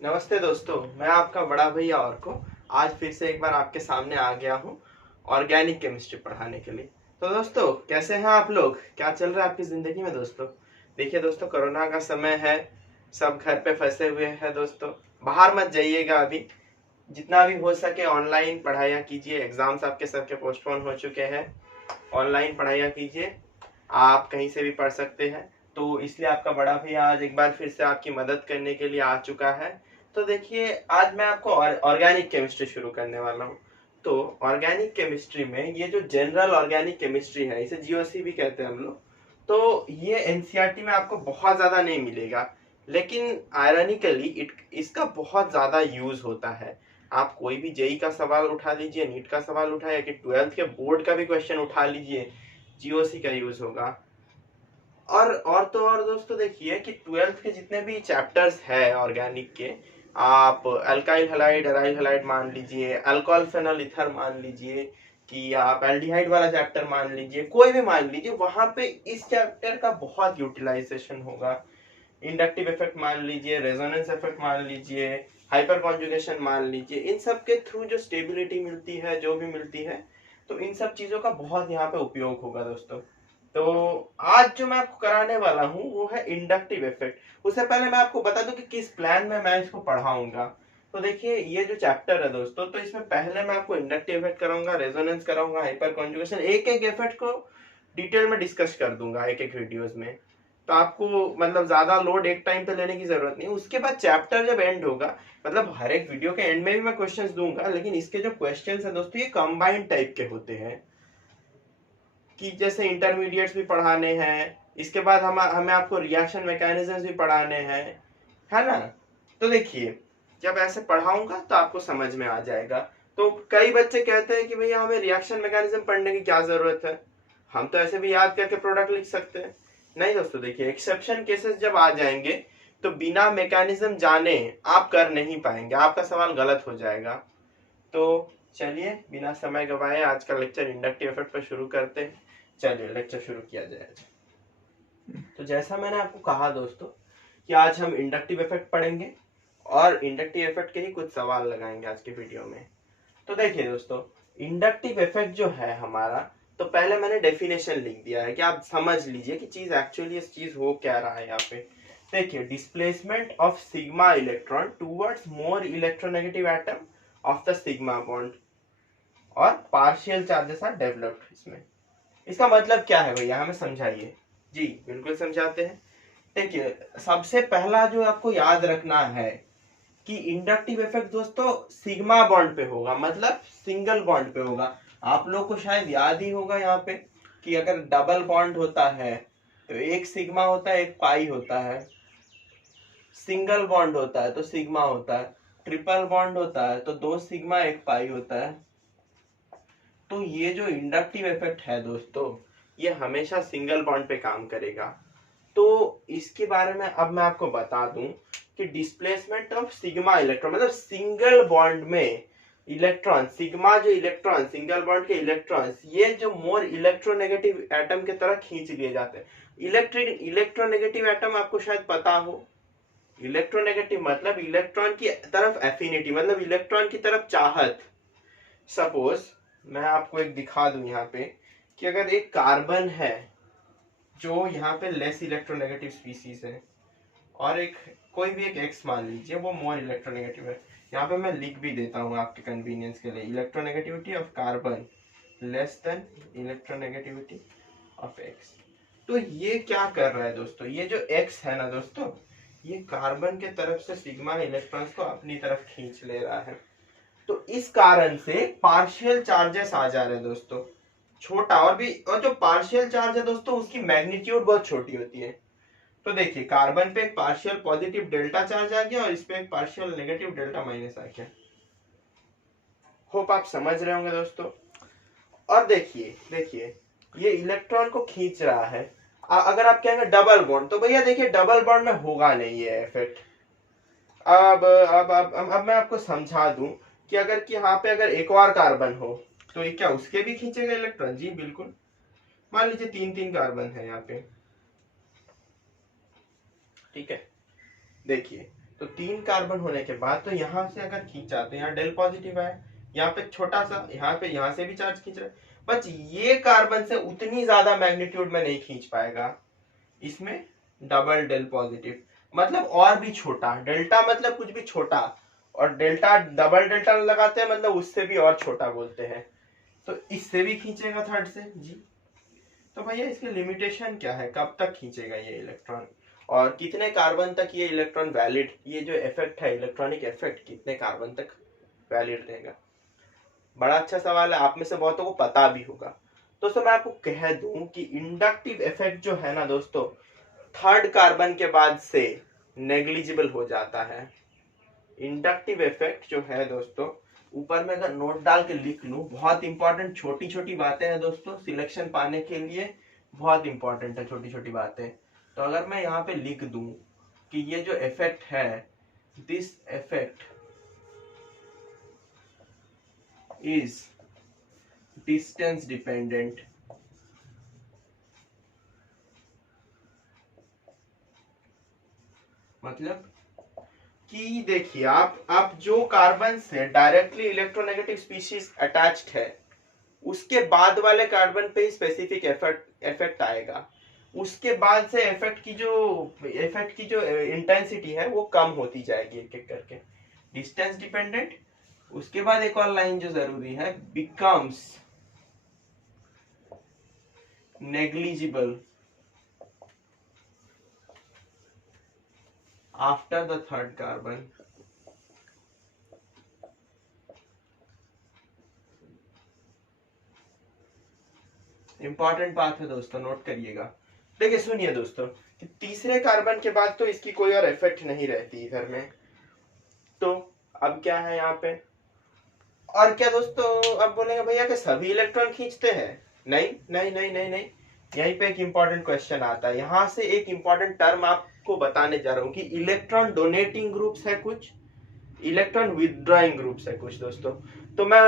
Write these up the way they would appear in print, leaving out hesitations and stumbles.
नमस्ते दोस्तों, मैं आपका बड़ा भैया और को आज फिर से एक बार आपके सामने आ गया हूँ ऑर्गेनिक केमिस्ट्री पढ़ाने के लिए। तो दोस्तों, कैसे हैं आप लोग? क्या चल रहा है आपकी ज़िंदगी में दोस्तों? देखिए दोस्तों, कोरोना का समय है, सब घर पे फंसे हुए हैं दोस्तों। बाहर मत जाइएगा अभी, जितना भी हो सके ऑनलाइन पढ़ाइयाँ कीजिए। एग्जाम्स आपके सबके पोस्टपोन हो चुके हैं, ऑनलाइन पढ़ाइयाँ कीजिए। आप कहीं से भी पढ़ सकते हैं, तो इसलिए आपका बड़ा भैया आज एक बार फिर से आपकी मदद करने के लिए आ चुका है। तो देखिए, आज मैं आपको ऑर्गेनिक केमिस्ट्री शुरू करने वाला हूँ। तो ऑर्गेनिक केमिस्ट्री में ये जो जनरल ऑर्गेनिक केमिस्ट्री है, इसे जीओसी भी कहते हैं हम लोग। तो ये एनसीईआरटी में आपको बहुत ज़्यादा नहीं मिलेगा, लेकिन आयरनिकली इसका बहुत ज़्यादा यूज़ होता है। आप कोई भी जेई का सवाल उठा लीजिए, नीट का सवाल उठाया कि 12th के बोर्ड का भी क्वेश्चन उठा लीजिए, जीओसी का यूज होगा। और तो और दोस्तों, देखिए कि 12th के जितने भी चैप्टर्स है ऑर्गेनिक के, आप अल्काइल हलाइड अराइल हलाइड मान लीजिए, अल्कोहल फेनॉल ईथर मान लीजिए, कि आप एल्डिहाइड वाला चैप्टर मान लीजिए, कोई भी मान लीजिए, वहां पे इस चैप्टर का बहुत यूटिलाइजेशन होगा। इंडक्टिव इफेक्ट मान लीजिए, रेजोनेंस इफेक्ट मान लीजिए, हाइपर कॉन्जुगेशन मान लीजिए, इन सब के थ्रू जो स्टेबिलिटी मिलती है, जो भी मिलती है, तो इन सब चीजों का बहुत यहाँ पे उपयोग होगा दोस्तों। तो आज जो मैं आपको कराने वाला हूँ वो है इंडक्टिव इफेक्ट। उससे पहले मैं आपको बता दूं कि किस प्लान में मैं इसको पढ़ाऊंगा। तो देखिए, ये जो चैप्टर है दोस्तों, तो इसमें पहले मैं आपको इंडक्टिव इफेक्ट कराऊंगा, रेजोनेंस कराऊंगा, हाइपर कॉन्जुगेशन, एक एक इफेक्ट को डिटेल में डिस्कस कर दूंगा एक एक वीडियोस में। तो आपको मतलब ज्यादा लोड एक टाइम पे लेने की जरूरत नहीं। उसके बाद चैप्टर जब एंड होगा, मतलब हर एक वीडियो के एंड में भी मैं क्वेश्चंस दूंगा, लेकिन इसके जो क्वेश्चंस है दोस्तों, ये कंबाइंड टाइप के होते हैं, कि जैसे इंटरमीडिएट्स भी पढ़ाने हैं, इसके बाद हमें आपको रिएक्शन मैकेनिज्म्स भी पढ़ाने हैं, है ना। तो देखिए, जब ऐसे पढ़ाऊंगा तो आपको समझ में आ जाएगा। तो कई बच्चे कहते हैं कि भैया हमें रिएक्शन मैकेनिज्म पढ़ने की क्या जरूरत है, हम तो ऐसे भी याद करके प्रोडक्ट लिख सकते हैं। नहीं दोस्तों, देखिए, एक्सेप्शन केसेस जब आ जाएंगे तो बिना मैकेनिज्म जाने आप कर नहीं पाएंगे, आपका सवाल गलत हो जाएगा। तो चलिए, बिना समय गवाए आज का लेक्चर इंडक्टिव इफेक्ट पर शुरू करते हैं। चलिए, लेक्चर शुरू किया जाए। तो जैसा मैंने आपको कहा दोस्तों, कि आज हम इंडक्टिव इफेक्ट पढ़ेंगे और इंडक्टिव इफेक्ट के ही कुछ सवाल लगाएंगे आज के वीडियो में। तो देखिए दोस्तों, इंडक्टिव इफेक्ट जो है हमारा, तो पहले मैंने डेफिनेशन लिख दिया है कि आप समझ लीजिए कि चीज एक्चुअली इस चीज हो क्या रहा है यहाँ पे। देखिए, displacement of sigma electron towards more electronegative atom of the sigma bond और पार्शियल चार्जेस आर डेवलप्ड। इसमें इसका मतलब क्या है भैया, हमें समझाइए। जी बिल्कुल समझाते हैं। देखिए, सबसे पहला जो आपको याद रखना है कि इंडक्टिव इफेक्ट दोस्तों सिग्मा बॉन्ड पे होगा, मतलब सिंगल बॉन्ड पे होगा। आप लोग को शायद याद ही होगा यहाँ पे कि अगर डबल बॉन्ड होता है तो एक सिग्मा होता है, एक पाई होता है। सिंगल बॉन्ड होता है तो सिग्मा होता है। ट्रिपल बॉन्ड होता है तो दो सिग्मा एक पाई होता है। तो ये जो इंडक्टिव इफेक्ट है दोस्तों, ये हमेशा सिंगल बॉन्ड पे काम करेगा। तो इसके बारे में अब मैं आपको बता दूं कि डिस्प्लेसमेंट ऑफ सिग्मा इलेक्ट्रॉन, मतलब सिंगल बॉन्ड में इलेक्ट्रॉन, सिग्मा जो इलेक्ट्रॉन, सिंगल बॉन्ड के इलेक्ट्रॉन्स, ये जो मोर इलेक्ट्रोनेगेटिव एटम की तरह खींच लिए जाते हैं। इलेक्ट्रोनेगेटिव एटम आपको शायद पता हो। इलेक्ट्रोनेगेटिव मतलब इलेक्ट्रॉन की तरफ एफिनिटी, मतलब इलेक्ट्रॉन की तरफ चाहत। सपोज मैं आपको एक दिखा दूं यहाँ पे, कि अगर एक कार्बन है जो यहाँ पे लेस इलेक्ट्रोनेगेटिव स्पीसीज है, और एक कोई भी एक एक्स मान लीजिए, वो मोर इलेक्ट्रोनेगेटिव है। यहाँ पे मैं लिख भी देता हूँ आपके कन्वीनियंस के लिए, electronegativity of carbon less than electronegativity of x. तो ये क्या कर रहा है दोस्तों, ये जो एक्स है ना दोस्तों, ये कार्बन के तरफ से सिग्मा इलेक्ट्रॉन्स को अपनी तरफ खींच ले रहा है। तो इस कारण से पार्शियल चार्जेस आ जा रहे हैं दोस्तों, छोटा। और जो पार्शियल चार्ज है दोस्तों, उसकी मैग्नीट्यूड बहुत छोटी होती है। तो देखिए, कार्बन पे एक पार्शियल पॉजिटिव डेल्टा चार्ज आ गया और इस पे एक पार्शियल नेगेटिव डेल्टा माइनस आ गया। होप आप समझ रहे होंगे दोस्तों। और देखिए देखिए, ये इलेक्ट्रॉन को खींच रहा है। अगर आप कहेंगे डबल बॉन्ड, तो भैया देखिए, डबल बॉन्ड में होगा नहीं ये इफेक्ट। अब मैं आपको समझा दूं कि अगर कि यहाँ पे अगर एक और कार्बन हो, तो ये क्या उसके भी खींचेगा इलेक्ट्रॉन? जी बिल्कुल। मान लीजिए तीन तीन कार्बन है यहाँ पे, ठीक है। देखिए, तो 3 कार्बन होने के बाद तो यहाँ से अगर खींचा तो यहाँ डेल पॉजिटिव आया, यहाँ पे छोटा सा, यहाँ पे यहाँ से भी चार्ज खींच रहा है, बस ये कार्बन से उतनी ज्यादा मैग्नीट्यूड में नहीं खींच पाएगा, इसमें डबल डेल पॉजिटिव मतलब और भी छोटा, डेल्टा मतलब कुछ भी छोटा, और डेल्टा डबल डेल्टा लगाते हैं मतलब उससे भी और छोटा बोलते हैं, तो इससे भी खींचेगा थर्ड से जी। तो भैया इसके लिमिटेशन क्या है, कब तक खींचेगा ये इलेक्ट्रॉन और कितने कार्बन तक ये इलेक्ट्रॉन वैलिड, ये जो इफेक्ट है इलेक्ट्रॉनिक इफेक्ट कितने कार्बन तक वैलिड रहेगा। बड़ा अच्छा सवाल है, आप में से बहुतों को पता भी होगा। दोस्तों मैं आपको कह दूं कि इंडक्टिव इफेक्ट जो है ना दोस्तों, थर्ड कार्बन के बाद से नेग्लिजिबल हो जाता है। इंडक्टिव इफेक्ट जो है दोस्तों, ऊपर में अगर नोट डाल के लिख लूं, बहुत इंपॉर्टेंट छोटी छोटी बातें हैं दोस्तों, सिलेक्शन पाने के लिए बहुत इंपॉर्टेंट है छोटी छोटी बातें। तो अगर मैं यहाँ पे लिख दूं कि ये जो इफेक्ट है, this effect is distance dependent, मतलब कि देखिए आप जो कार्बन से डायरेक्टली इलेक्ट्रोनेगेटिव स्पीशीज अटैच्ड है, उसके बाद वाले कार्बन पे स्पेसिफिक इफेक्ट आएगा, उसके बाद से इफेक्ट की जो इंटेंसिटी है वो कम होती जाएगी एक एक करके, डिस्टेंस डिपेंडेंट। उसके बाद एक और लाइन जो जरूरी है, becomes negligible after the third carbon. Important बात है दोस्तों, नोट करिएगा। देखिए सुनिए दोस्तों, कि तीसरे कार्बन के बाद तो इसकी कोई और इफेक्ट नहीं रहती इधर में, तो अब क्या है यहाँ पे, और क्या दोस्तों अब बोलेंगे भैया कि सभी इलेक्ट्रॉन खींचते हैं, नहीं नहीं नहीं नहीं नहीं, यहीं पे एक इंपॉर्टेंट क्वेश्चन आता है। यहाँ से एक इंपॉर्टेंट टर्म आपको बताने जा रहा हूँ कि इलेक्ट्रॉन डोनेटिंग ग्रुप्स है कुछ, इलेक्ट्रॉन विदड्रॉइंग ग्रुप्स है कुछ दोस्तों। तो मैं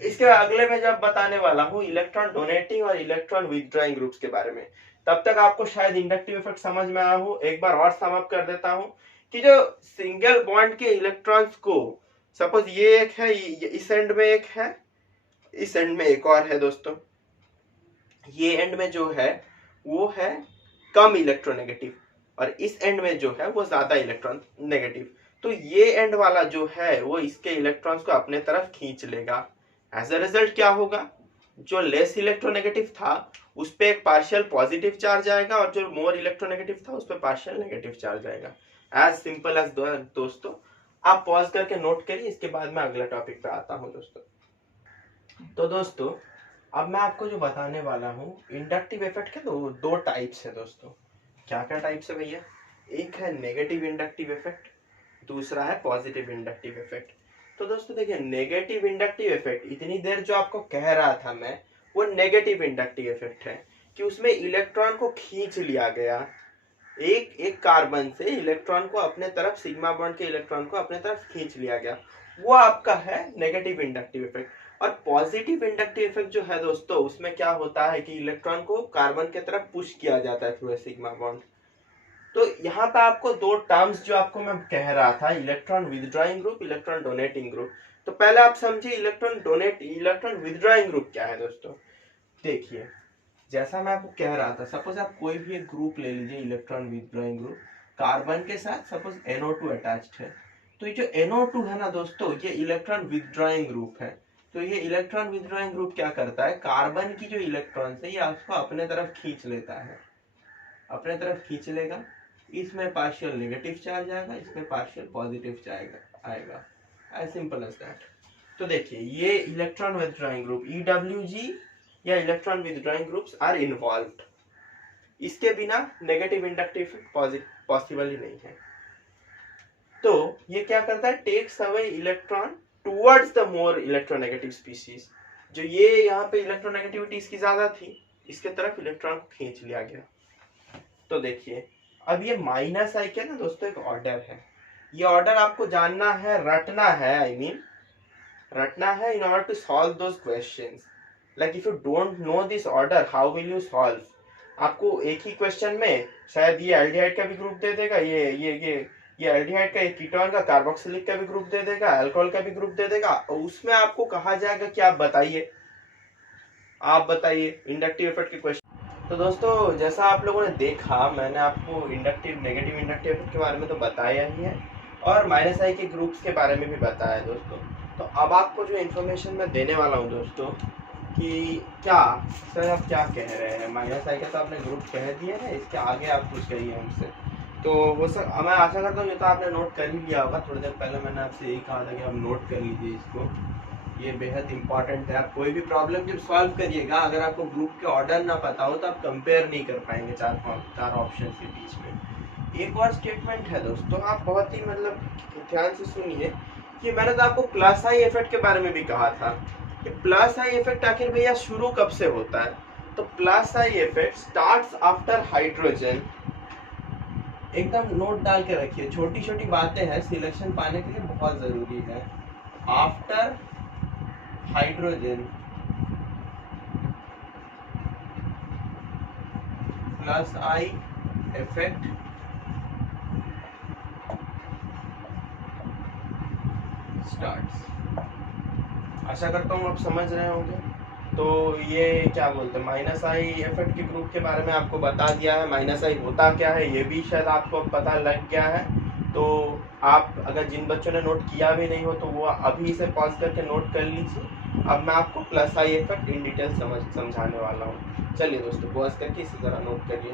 इसके अगले में जब बताने वाला हूँ इलेक्ट्रॉन डोनेटिंग और इलेक्ट्रॉन विदड्रॉइंग ग्रुप्स के बारे में, तब तक आपको शायद इंडक्टिव इफेक्ट समझ में आया हो। एक बार और सम अप कर देता हूँ कि जो सिंगल बॉन्ड के इलेक्ट्रॉन्स को, सपोज ये एक है, इस एंड में एक है, इस एंड में एक और है दोस्तों, ये एंड में जो है वो है कम इलेक्ट्रोनेगेटिव और इस एंड में जो है वो ज्यादा इलेक्ट्रॉन नेगेटिव, तो ये एंड वाला जो है वो इसके इलेक्ट्रॉन्स को अपने तरफ खींच लेगा। एज अ रिजल्ट क्या होगा, जो लेस इलेक्ट्रोनेगेटिव था उस पे एक पार्शियल पॉजिटिव चार्ज आएगा और जो मोर इलेक्ट्रोनेगेटिव था उस पे पार्शियल नेगेटिव चार्ज आएगा। एज सिंपल एज दोस्तों, आप पॉज करके नोट करिए, इसके बाद मैं अगला टॉपिक पे आता हूँ दोस्तों। तो दोस्तों अब मैं आपको जो बताने वाला हूँ, इंडक्टिव इफेक्ट के दो टाइप्स है दोस्तों। क्या क्या टाइप्स है भैया, एक है नेगेटिव इंडक्टिव इफेक्ट, दूसरा है पॉजिटिव इंडक्टिव इफेक्ट। तो दोस्तों देखिए, नेगेटिव इंडक्टिव इफेक्ट, इतनी देर जो आपको कह रहा था मैं, वो नेगेटिव इंडक्टिव इफेक्ट है कि उसमें इलेक्ट्रॉन को खींच लिया गया, एक कार्बन से इलेक्ट्रॉन को अपने तरफ, सिग्मा बॉन्ड के इलेक्ट्रॉन को अपने तरफ खींच लिया गया, वो आपका है नेगेटिव इंडक्टिव इफेक्ट। और पॉजिटिव इंडक्टिव इफेक्ट जो है दोस्तों, उसमें क्या होता है कि इलेक्ट्रॉन को कार्बन के तरफ पुश किया जाता है थ्रू ए सिग्मा बॉन्ड। तो यहाँ पे आपको दो टर्म्स जो आपको मैं कह रहा था, electron withdrawing group, electron donating group. तो पहले आप समझिए इलेक्ट्रॉन विदड्रॉइंग ग्रुप क्या है दोस्तों। देखिए जैसा मैं आपको कह रहा था, सपोज आप कोई भी एक ग्रुप ले लीजिए, इलेक्ट्रॉन विदड्रॉइंग ग्रुप, कार्बन के साथ सपोज NO2 अटैच्ड है, तो ये जो NO2 है ना दोस्तों, ये इलेक्ट्रॉन विदड्रॉइंग ग्रुप है। तो ये इलेक्ट्रॉन विदड्रॉइंग ग्रुप क्या करता है, कार्बन की जो इलेक्ट्रॉन है ये उसको अपने तरफ खींच लेता है, अपने तरफ खींच लेगा, इसमें पार्शियल नेगेटिव चार्ज आएगा, इसमें पार्शियल पॉजिटिव चार्ज आएगा, एज सिंपल एज दैट। तो देखिए ये इलेक्ट्रॉन विदड्रॉइंग ग्रुप EWG या electron withdrawing groups are involved, इसके बिना नेगेटिव इंडक्टिव पॉसिबल ही नहीं है। तो ये क्या करता है, takes away electron towards the more electronegative species, जो ये यहाँ पे इलेक्ट्रोनेगेटिविटी इसकी ज्यादा थी, इसके तरफ इलेक्ट्रॉन को खींच लिया गया। तो देखिए अब ये माइनस आई क्या ना दोस्तों, एक ऑर्डर है, ये ऑर्डर आपको जानना है, रटना है, रटना है in order to solve those questions. Like if you don't know this order, how will you solve. आपको एक ही क्वेश्चन में शायद ये एल्डिहाइड का भी ग्रुप दे देगा, ये ये एल्डिहाइड का, एक कीटोन का, कार्बोक्सिलिक का भी ग्रुप दे देगा, अल्कोहल का भी ग्रुप दे देगा, और उसमें आपको कहा जाएगा कि आप बताइए इंडक्टिव इफेक्ट के क्वेश्चन। तो दोस्तों जैसा आप लोगों ने देखा, मैंने आपको इंडक्टिव नेगेटिव इंडक्टिव इफेक्ट के बारे में तो बताया ही है, और माइनस आई के ग्रुप्स के बारे में भी बताया दोस्तों। तो अब आपको जो इन्फॉर्मेशन मैं देने वाला हूँ दोस्तों, कि क्या सर आप क्या कह रहे हैं, माइनस आई का तो आपने ग्रुप कह दिया है, इसके आगे आप कुछ कहिए हमसे। तो वो सर मैं आशा करता हूँ ये तो आपने नोट कर ही लिया होगा, थोड़ी देर पहले मैंने आपसे यही कहा था कि आप नोट कर लीजिए इसको, ये बेहद इंपॉर्टेंट है। आप कोई भी प्रॉब्लम जब सॉल्व करिएगा, अगर आपको ग्रुप के ऑर्डर ना पता हो तो आप कंपेयर नहीं कर पाएंगे चार ऑप्शन के बीच में। एक और स्टेटमेंट है दोस्तों, आप बहुत ही मतलब ध्यान से सुनिए, कि मैंने तो आपको प्लस आई इफेक्ट के बारे में भी कहा था कि प्लस आई इफेक्ट आखिर भैया शुरू कब से होता है। तो plus I effect starts after hydrogen. एकदम नोट डाल के रखिए, छोटी छोटी बातें हैं, सिलेक्शन पाने के लिए बहुत जरूरी है। After hydrogen plus I effect starts. आशा करता हूँ आप समझ रहे होंगे। तो ये क्या बोलते हैं, माइनस आई इफेक्ट के ग्रुप के बारे में आपको बता दिया है, माइनस आई होता क्या है ये भी शायद आपको पता लग गया है। तो आप अगर जिन बच्चों ने नोट किया भी नहीं हो तो वो अभी से पॉज करके नोट कर लीजिए। अब मैं आपको plus I effect in detail समझाने वाला हूँ। चलिए दोस्तों पॉज करके इसी तरह नोट करिए।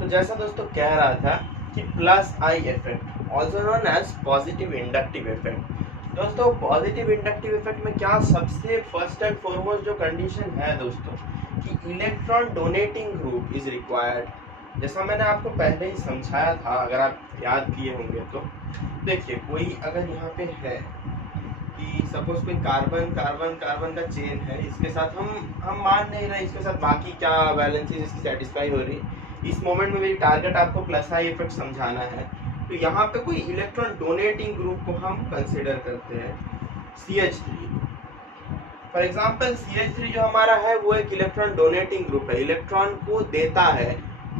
तो जैसा दोस्तों कह रहा था कि plus I effect also known as positive inductive effect. दोस्तों पॉजिटिव इंडक्टिव इफेक्ट में क्या सबसे फर्स्ट एंड फॉरमोस्ट जो कंडीशन है दोस्तों, कि electron donating group is required. जैसा मैंने आपको पहले ही समझाया था, अगर आप याद किए होंगे तो देखिए, कोई अगर यहाँ पे है कि सपोज कोई कार्बन कार्बन कार्बन का चेन है, इसके साथ हम मान नहीं रहे इसके साथ बाकी क्या वैलेंसीज इसकी सेटिस्फाई हो रही। इस मोमेंट में मेरी टारगेट आपको प्लस आई इफेक्ट समझाना है। तो यहाँ पे कोई इलेक्ट्रॉन डोनेटिंग ग्रुप को हम कंसिडर करते हैं CH3। फॉर एग्जांपल CH3 जो हमारा है वो एक इलेक्ट्रॉन डोनेटिंग ग्रुप है, इलेक्ट्रॉन को देता है।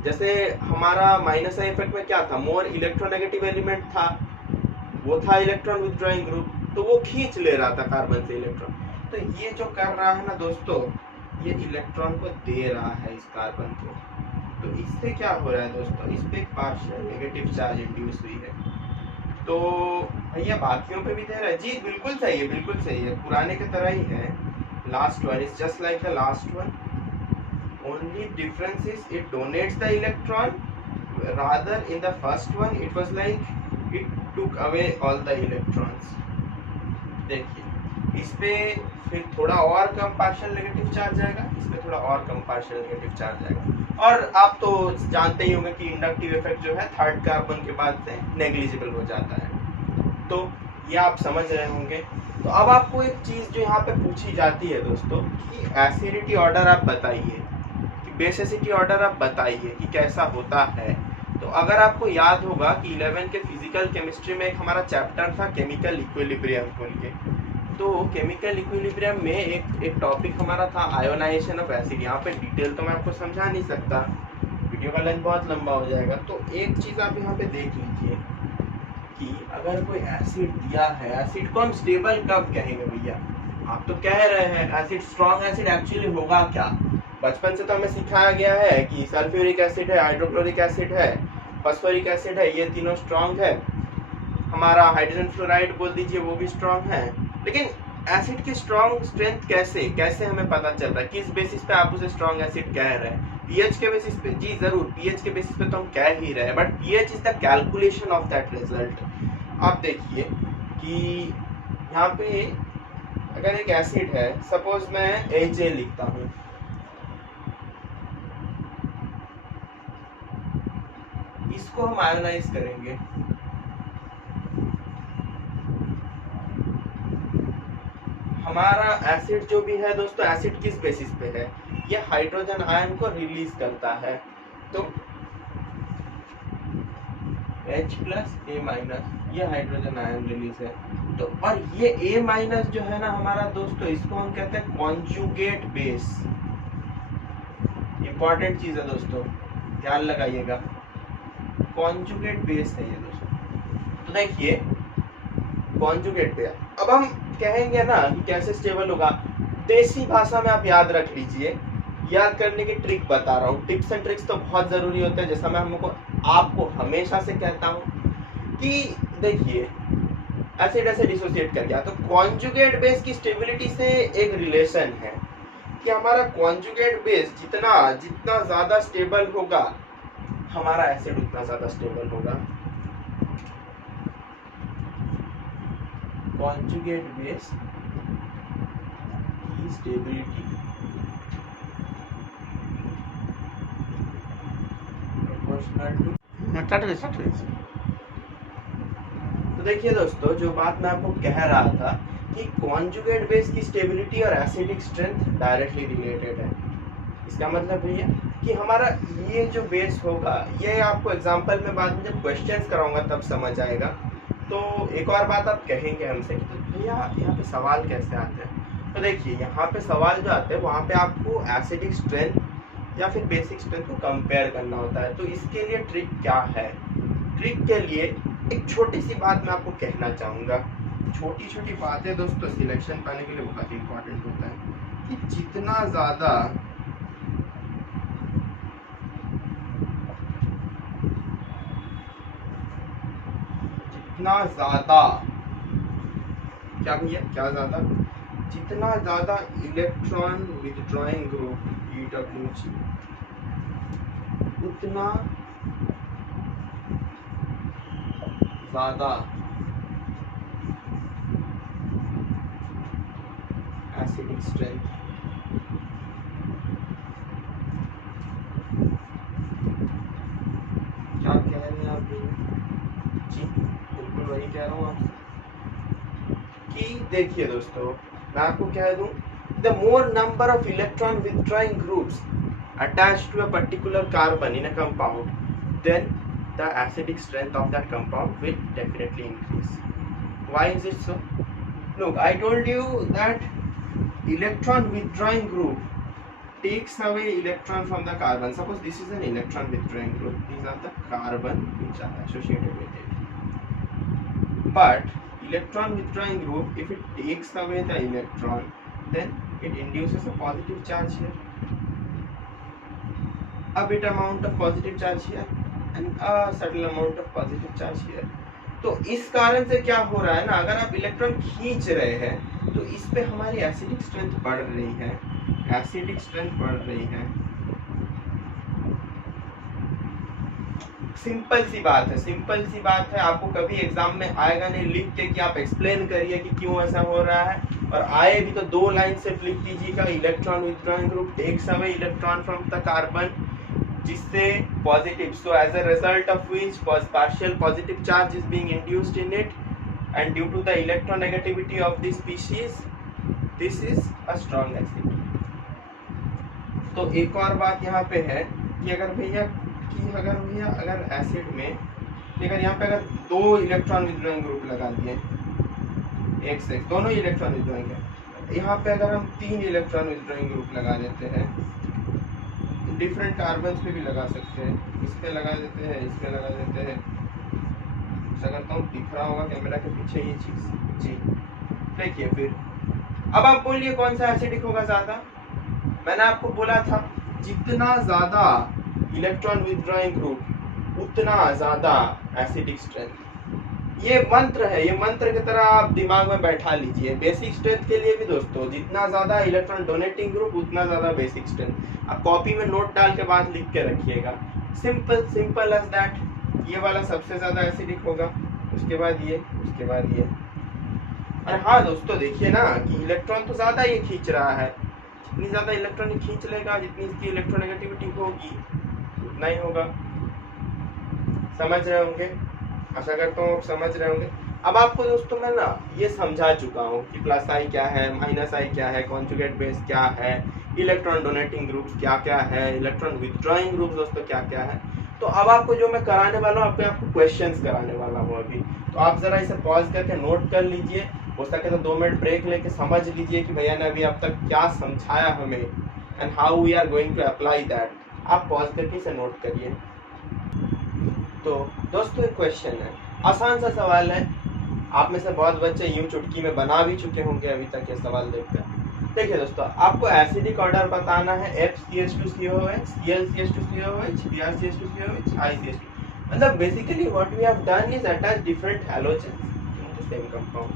जैसे हमारा माइनस आई इफेक्ट में क्या था, मोर इलेक्ट्रोनेगेटिव एलिमेंट था, वो था इलेक्ट्रॉन विथड्रॉइंग ग्रुप, तो वो खींच ले रहा था कार्बन से इलेक्ट्रॉन। तो ये जो कर रहा है ना दोस्तों, ये इलेक्ट्रॉन को दे रहा है इस कार्बन को। तो इससे क्या हो रहा है दोस्तों, इस पे पार्शियल नेगेटिव चार्ज इंड्यूस हुई है। तो भैया बाकियों पे भी दे रहा है जी, बिल्कुल सही है, बिल्कुल सही है, पुराने की तरह ही है। Last one is just like the last one, only difference is it donates the electron, rather in the first one it was like it took away all the electrons। देखिए इस पे फिर थोड़ा और कम पार्शियल नेगेटिव चार्ज आएगा, इस पे थोड़ा और कम पार्शियल नेगेटिव चार्ज आएगा। और आप तो जानते ही होंगे कि इंडक्टिव इफेक्ट जो है थर्ड कार्बन के बाद से नेग्लिजिबल हो जाता है। तो ये आप समझ रहे होंगे। तो अब आपको एक चीज जो यहाँ पे पूछी जाती है दोस्तों, कि एसिडिटी ऑर्डर आप बताइए, कि बेसिसिटी ऑर्डर आप बताइए कि कैसा होता है। तो अगर आपको याद होगा कि 11 के फिजिकल केमिस्ट्री में एक हमारा चैप्टर था केमिकल इक्विलिब्रियम बोल के। तो केमिकल इक्विलिब्रियम में एक टॉपिक हमारा था आयोनाइजेशन ऑफ एसिड। यहाँ पे डिटेल तो मैं आपको समझा नहीं सकता, वीडियो का लेंथ बहुत लंबा हो जाएगा। तो एक चीज आप यहाँ पे देख लीजिए कि अगर कोई एसिड दिया है, एसिड को हम स्टेबल कब कहेंगे भैया, आप तो कह रहे हैं एसिड स्ट्रॉन्ग एसिड एक्चुअली होगा क्या। बचपन से तो हमें सिखाया गया है कि सल्फ्यूरिक एसिड है, हाइड्रोक्लोरिक एसिड है, फॉस्फोरिक एसिड है, ये तीनों स्ट्रॉन्ग है। हमारा हाइड्रोजन फ्लोराइड बोल दीजिए वो भी स्ट्रॉन्ग है। लेकिन एसिड की स्ट्रॉन्ग स्ट्रेंथ कैसे हमें पता चल रहा है, किस बेसिस पे आप उसे स्ट्रॉन्ग एसिड कह रहे हैं। पीएच के बेसिस पे, जी जरूर पीएच के बेसिस पे तो हम कह ही रहे हैं, but pH is the calculation of that result. आप देखिए कि यहाँ पे अगर एक एसिड है, सपोज मैं HA लिखता हूँ, इसको हम आयोनाइज करेंगे। हमारा एसिड जो भी है दोस्तों, एसिड किस बेसिस पे है, ये हाइड्रोजन आयन को रिलीज करता है। तो H+A- ये हाइड्रोजन आयन रिलीज है। तो और ये A- जो है ना हमारा दोस्तों, इसको हम कहते हैं कॉन्जुगेट बेस। इंपॉर्टेंट चीज है दोस्तों, ध्यान लगाइएगा। कॉन्जुगेट बेस है ये दोस्तों। तो देखिए कॉन्जुगेट बेस, अब हम कहेंगे ना कि कैसे स्टेबल होगा, देसी भाषा में आप याद रख लीजिए। याद करने की ट्रिक बता रहा हूँ, टिप्स एंड ट्रिक्स तो बहुत जरूरी होते हैं, जैसा मैं हमको आपको हमेशा से कहता हूँ कि देखिए एसिड ऐसे डिसोसिएट कर गया, तो कॉन्जुगेट बेस की स्टेबिलिटी से एक रिलेशन है कि हमारा कॉन्जुगेट बेस जितना जितना ज्यादा स्टेबल होगा हमारा एसिड उतना ज्यादा स्टेबल होगा। कॉन्जुगेट बेस की स्टेबिलिटी प्रोपोर्शनल टू। तो देखिए दोस्तों, जो बात मैं आपको कह रहा था कि कॉन्जुगेट बेस की स्टेबिलिटी और एसिडिक स्ट्रेंथ डायरेक्टली रिलेटेड है। इसका मतलब भैया कि हमारा ये जो बेस होगा, ये आपको एग्जांपल में बाद में जब क्वेश्चंस कराऊंगा तब समझ आएगा। तो एक और बात आप कहेंगे हमसे कि तो भैया यहाँ पे सवाल कैसे आते हैं, तो देखिए यहाँ पे सवाल जो आते हैं वहाँ पे आपको एसिडिक स्ट्रेंथ या फिर बेसिक स्ट्रेंथ को कंपेयर करना होता है। तो इसके लिए ट्रिक क्या है, ट्रिक के लिए एक छोटी सी बात मैं आपको कहना चाहूँगा। छोटी छोटी बातें दोस्तों सिलेक्शन पाने के लिए बहुत इंपॉर्टेंट होता है कि जितना ज़्यादा क्या भैया, क्या ज़्यादा, जितना ज़्यादा इलेक्ट्रॉन विथड्रॉइंग ग्रुप EWG उतना ज़्यादा एसिडिक स्ट्रेंथ। क्या कह रहे हैं आप जी, बिल्कुल वही कह रहा हूँ आपसे कि देखिए दोस्तों मैं आपको कह दूं, the more number of electron withdrawing groups attached to a particular carbon in a compound, then the acidic strength of that compound will definitely increase. Why is it so? Look, I told you that electron withdrawing group takes away electron from the carbon. Suppose this is an electron withdrawing group, these are the carbon which are associated with it. But electron withdrawing group, if it takes away the electron, then it induces a positive charge here, a bit amount of positive charge here and a subtle amount of positive charge here. तो इस कारण से क्या हो रहा है ना, अगर आप इलेक्ट्रॉन खींच रहे हैं तो इस पे हमारी एसिडिक स्ट्रेंथ बढ़ रही है, एसिडिक स्ट्रेंथ बढ़ रही है। सिंपल सी बात है, सिंपल सी बात है। आपको कभी एग्जाम में आएगा नहीं लिख के कि आप एक्सप्लेन करिए कि क्यों ऐसा हो रहा है, और आए भी तो 2 लाइन से लिख दीजिएगा, electron withdrawing group takes away electron from the carbon, जिससे positive, so as a result of which partial positive charge is being induced in it and due to the electronegativity of this species this is a strong acid. तो एक और बात यहाँ पे है कि अगर भैया अगर एसिड में अगर यहाँ पे अगर 2 इलेक्ट्रॉन विथड्रॉइंग ग्रुप लगा दिए, एक से दोनों ही इलेक्ट्रॉन विथड्रॉइंग है, यहाँ पे अगर हम 3 इलेक्ट्रॉन विथड्रॉइंग ग्रुप लगा देते हैं, डिफरेंट कार्बन्स पे भी लगा सकते हैं, इस पे लगा देते हैं, इस पे लगा देते हैं, ऐसा करता हूँ, दिख रहा होगा कैमरा के पीछे ये चीज जी। देखिए फिर अब आप बोलिए कौन सा एसिडिक होगा ज्यादा। मैंने आपको बोला था जितना ज्यादा इलेक्ट्रॉन विथड्रॉइंग ग्रुप उतना ज्यादा एसिडिक स्ट्रेंथ। ये मंत्र है, ये मंत्र की तरह आप दिमाग में बैठा लीजिए। बेसिक स्ट्रेंथ के लिए भी दोस्तों जितना ज्यादा इलेक्ट्रॉन डोनेटिंग ग्रुप उतना ज्यादा बेसिक स्ट्रेंथ। आप कॉपी में नोट डाल के बाद लिख के रखिएगा, सिंपल एज दैट। ये वाला सबसे ज्यादा एसिडिक होगा, उसके बाद ये, उसके बाद ये। अरे हाँ दोस्तों देखिए ना कि इलेक्ट्रॉन तो ज्यादा ये खींच रहा है, जितनी ज्यादा इलेक्ट्रॉन खींच लेगा जितनी इसकी इलेक्ट्रोनेगेटिविटी होगी उतना ही होगा। समझ रहे होंगे, आशा करता हूँ आप समझ रहे होंगे। अब आपको दोस्तों मैं ना ये समझा चुका हूँ कि प्लस आई क्या है, माइनस आई क्या है, कॉन्जुगेट बेस क्या है, इलेक्ट्रॉन डोनेटिंग ग्रुप्स क्या क्या है, इलेक्ट्रॉन विथड्रॉइंग ग्रुप्स दोस्तों क्या क्या है। तो अब आपको जो मैं कराने वाला हूँ, आपको क्वेश्चंस कराने वाला हूँ अभी, तो आप जरा इसे पॉज करके नोट कर लीजिए। हो सके तो 2 मिनट ब्रेक लेके समझ लीजिए कि भैया ने अभी अब तक क्या समझाया हमें and how we are going to apply that. आप पॉज करके इसे नोट करिए। तो दोस्तों एक क्वेश्चन है, आसान सा सवाल है, आप में से बहुत बच्चे यूं चुटकी में बना भी चुके होंगे अभी तक ये सवाल देखकर। देखिए दोस्तों, आपको एसिडिक ऑर्डर बताना है FCH2COOH, ClCH2COOH, BrCH2COOH, ICH2। मतलब basically what we have done is attach different halogens in the same compound.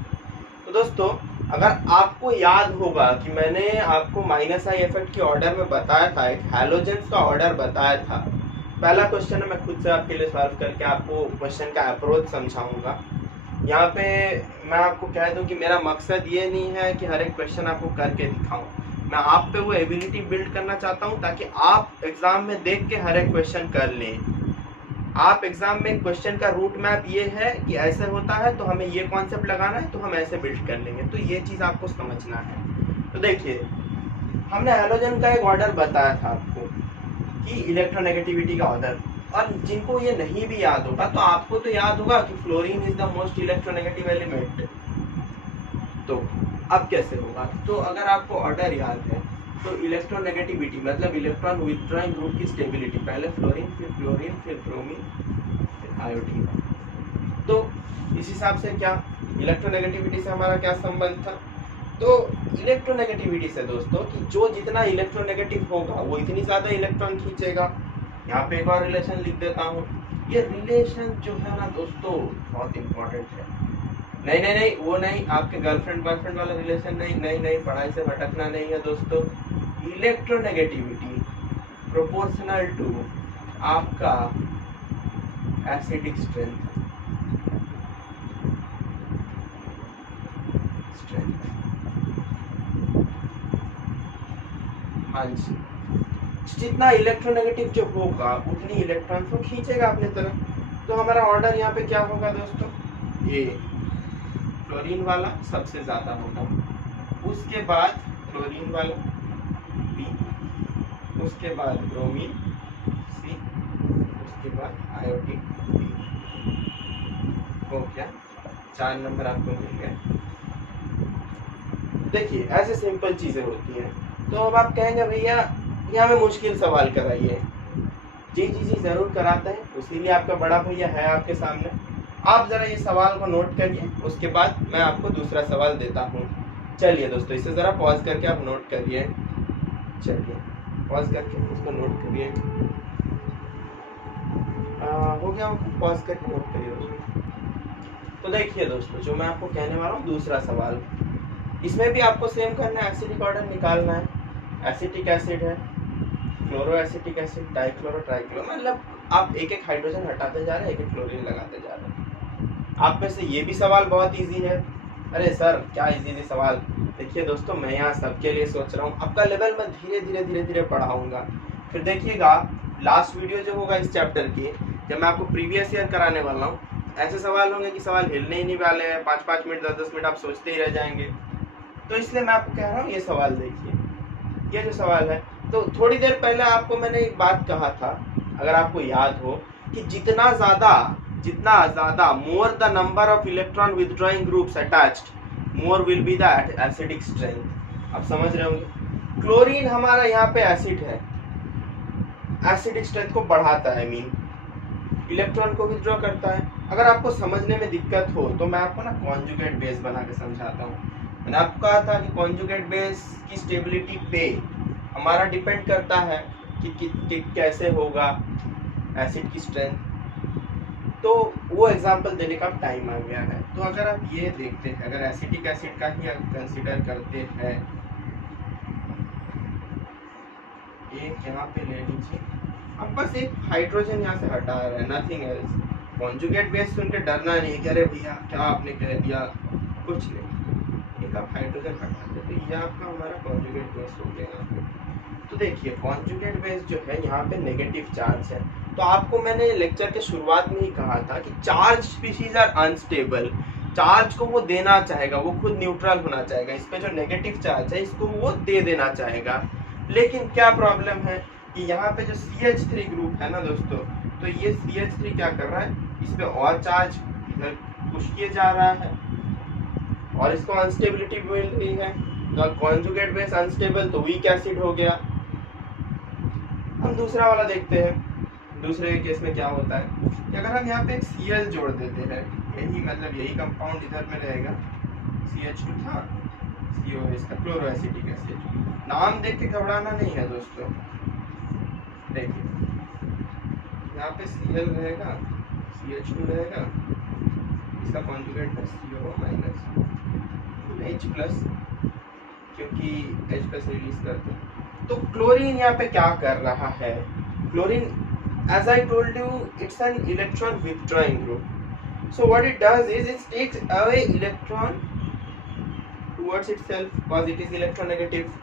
तो दोस्तों अगर आपको याद होगा कि मैंने आपको -I इफेक्ट की ऑर्डर में बताया था, एक हैलोजेंस का ऑर्डर बताया था। पहला क्वेश्चन है, मैं खुद से आपके लिए सॉल्व करके आपको क्वेश्चन का अप्रोच समझाऊंगा। यहाँ पे मैं आपको कह दूं कि मेरा मकसद ये नहीं है कि हर एक क्वेश्चन आपको करके दिखाऊं, मैं आप पे वो एबिलिटी बिल्ड करना चाहता हूं ताकि आप एग्जाम में देख के हर एक क्वेश्चन कर लें। आप एग्जाम में क्वेश्चन का रूट मैप ये है कि ऐसे होता है तो हमें ये कॉन्सेप्ट लगाना है तो हम ऐसे बिल्ड कर लेंगे, तो ये चीज़ आपको समझना है। तो देखिए, हमने हैलोजन का एक ऑर्डर बताया था आपको कि इलेक्ट्रोनेगेटिविटी का ऑर्डर, और जिनको ये नहीं भी याद होगा तो आपको तो याद होगा कि fluorine is the most electronegative element. तो अब कैसे होगा? तो अगर आपको ऑर्डर याद है तो इलेक्ट्रोनेगेटिविटी मतलब इलेक्ट्रॉन विथड्रॉइंग ग्रुप की स्टेबिलिटी, पहले फ्लोरीन, फिर फ्लोरीन, फिर ब्रोमीन, फिर आयोडीन। तो इस हिसाब से क्या इलेक्ट्रोनेगेटिविटी से हमारा क्या संबंध था? तो इलेक्ट्रोनेगेटिविटी से दोस्तों कि जो जितना इलेक्ट्रोनेगेटिव होगा वो इतनी ज्यादा इलेक्ट्रॉन खींचेगा। यहाँ पे एक और रिलेशन लिख देता हूँ। ये रिलेशन जो है ना दोस्तों बहुत इंपॉर्टेंट है। नहीं, वो नहीं, आपके गर्लफ्रेंड बॉयफ्रेंड वाला रिलेशन नहीं, पढ़ाई से भटकना नहीं है दोस्तों। इलेक्ट्रोनेगेटिविटी प्रोपोर्शनल टू आपका एसिडिक स्ट्रेंथ। हाँ जी, जितना इलेक्ट्रोनेगेटिव जो होगा उतनी इलेक्ट्रॉन को खींचेगा अपने तरफ। तो हमारा ऑर्डर यहाँ पे क्या होगा दोस्तों? ए, फ्लोरीन वाला सबसे ज्यादा होगा, उसके बाद फ्लोरीन वाला बी, उसके बाद ब्रोमीन सी, उसके बाद आयोडीन डी। हो गया, 4 नंबर आपको मिल गए। देखिए ऐसे सिंपल चीजें होती हैं। तो अब आप कहेंगे भैया ये हमें मुश्किल सवाल कराइए। जी जरूर कराते हैं, इसीलिए आपका बड़ा भैया है आपके सामने। आप जरा ये सवाल को नोट करिए, उसके बाद मैं आपको दूसरा सवाल देता हूँ। चलिए दोस्तों, इसे जरा पॉज करके आप नोट करिए। चलिए पॉज करके इसको नोट करिए। हो गया, पॉज करके नोट करिए दोस्तों। तो देखिए दोस्तों, जो मैं आपको कहने वाला हूँ दूसरा सवाल, इसमें भी आपको सेम करना है, एसिडिक ऑर्डर निकालना है। एसिटिक एसिड है, chloro acetic acid, dichloro, trichloro, मतलब आप एक एक हाइड्रोजन हटाते जा रहे हैं, एक एक फ्लोरीन लगाते जा रहे हैं। आप में से ये भी सवाल बहुत इजी है। अरे सर क्या इजी सवाल? देखिए दोस्तों, मैं यहाँ सबके लिए सोच रहा हूँ, आपका लेवल मैं धीरे धीरे बढ़ाऊंगा। फिर देखिएगा लास्ट वीडियो जो होगा इस चैप्टर की, जब मैं आपको प्रीवियस ईयर कराने वाला हूँ, ऐसे सवाल होंगे कि सवाल हिलने ही नहीं वाले हैं, 5-5 मिनट 10-10 मिनट आप सोचते ही रह जाएंगे। तो इसलिए मैं आपको कह रहा हूँ ये सवाल देखिए, ये जो सवाल है। तो थोड़ी देर पहले आपको मैंने एक बात कहा था, अगर आपको याद हो, कि जितना ज्यादा more the number of electron withdrawing groups attached, more will be the acidic strength. आप समझ रहे होंगे, क्लोरीन हमारा यहाँ पे एसिड है, एसिडिक स्ट्रेंथ को बढ़ाता है, मीन इलेक्ट्रॉन को विथड्रॉ करता है। अगर आपको समझने में दिक्कत हो तो मैं आपको ना कॉन्जुगेट बेस बना के समझाता हूँ। मैंने आपको कहा था कि कॉन्जुगेट बेस की स्टेबिलिटी पे हमारा डिपेंड करता है कि कैसे होगा एसिड की स्ट्रेंथ। तो वो एग्जांपल देने का टाइम आ गया है। तो अगर आप ये देखते हैं, अगर एसिटिक एसिड का ही कंसीडर करते हैं, एक यहाँ पे ले लीजिए, अब बस एक हाइड्रोजन यहाँ से हटा रहे हैं, नथिंग एल्स। कॉन्जुगेट बेस सुन के डरना नहीं कि अरे भैया क्या आपने कह दिया, कुछ नहीं, एक आप हाइड्रोजन हटा देते, ये आपका हमारा कॉन्जुगेट बेस हो गया। तो देखिए कॉन्जुगेट बेस जो है यहाँ पे नेगेटिव चार्ज है। तो आपको मैंने लेक्चर के शुरुआत में ही कहा था कि charge species are unstable. Charge को वो देना चाहेगा, वो खुद न्यूट्रल होना चाहेगा, इस पे जो नेगेटिव चार्ज है इसको वो दे देना चाहेगा। लेकिन क्या प्रॉब्लम है कि यहाँ पे जो CH3 ग्रुप है ना दोस्तों, तो ये CH3 क्या कर रहा है, इस पे और चार्ज इधर पुश किए जा रहा है और इसको अनस्टेबिलिटी मिल रही है। तो कॉन्जुगेट बेस अनस्टेबल तो वीक एसिड हो गया। हम दूसरा वाला देखते हैं, दूसरे के केस में क्या होता है कि अगर हम यहाँ पे एक Cl जोड़ देते हैं, यही कंपाउंड इधर में रहेगा, CH2 था, COH का, क्लोरोएसिटिक एसिड। नाम देख के घबराना नहीं है दोस्तों। देखिए यहाँ पे Cl रहेगा, CH2 रहेगा, इसका कॉन्जुगेट है CO माइनस H+, क्योंकि H+ रिलीज करते हैं। तो क्लोरीन यहाँ पे क्या कर रहा है? Chlorine, as I told you, it's an electron withdrawing group. So what it does is it takes away electron towards itself because it is electronegative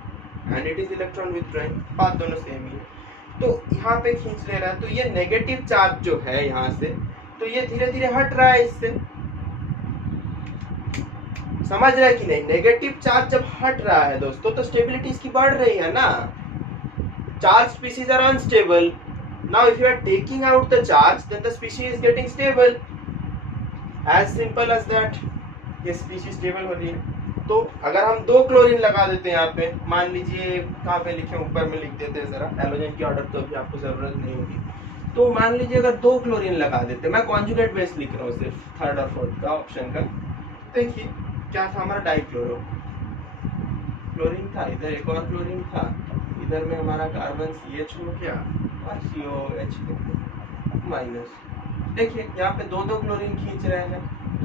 and it is electron withdrawing. बात दोनों same ही है। तो यहाँ पे खींच ले रहा है, तो ये नेगेटिव चार्ज जो है यहाँ से, तो ये धीरे धीरे हट रहा है इससे। समझ रहा है कि नहीं? नेगेटिव चार्ज जब हट रहा है दोस्तों, तो स्टेबिलिटी इसकी बढ़ रही है ना। Charge species are unstable. Now if you are taking out the charge, then the species is getting stable. As simple as that. ये species stable हो रही है। तो अगर हम 2 क्लोरीन लगा देते हैं यहाँ पे, मान लीजिए कहाँ पे लिखे, ऊपर में लिख देते हैं जरा, हैलोजन की ऑर्डर तो अभी आपको जरूरत नहीं होगी। तो मान लीजिए अगर 2 क्लोरीन लगा देते, मैं कॉन्जुगेट बेस लिख रहा हूँ सिर्फ, थर्ड और फोर्थ का ऑप्शन का। देखिए क्या था हमारा, डाइक्लोरो क्लोरीन था, इधर एक और क्लोरीन था, इधर में हमारा कार्बन CH हो गया और COH माइनस। देखिए यहाँ पे 2 क्लोरीन खींच रहे हैं,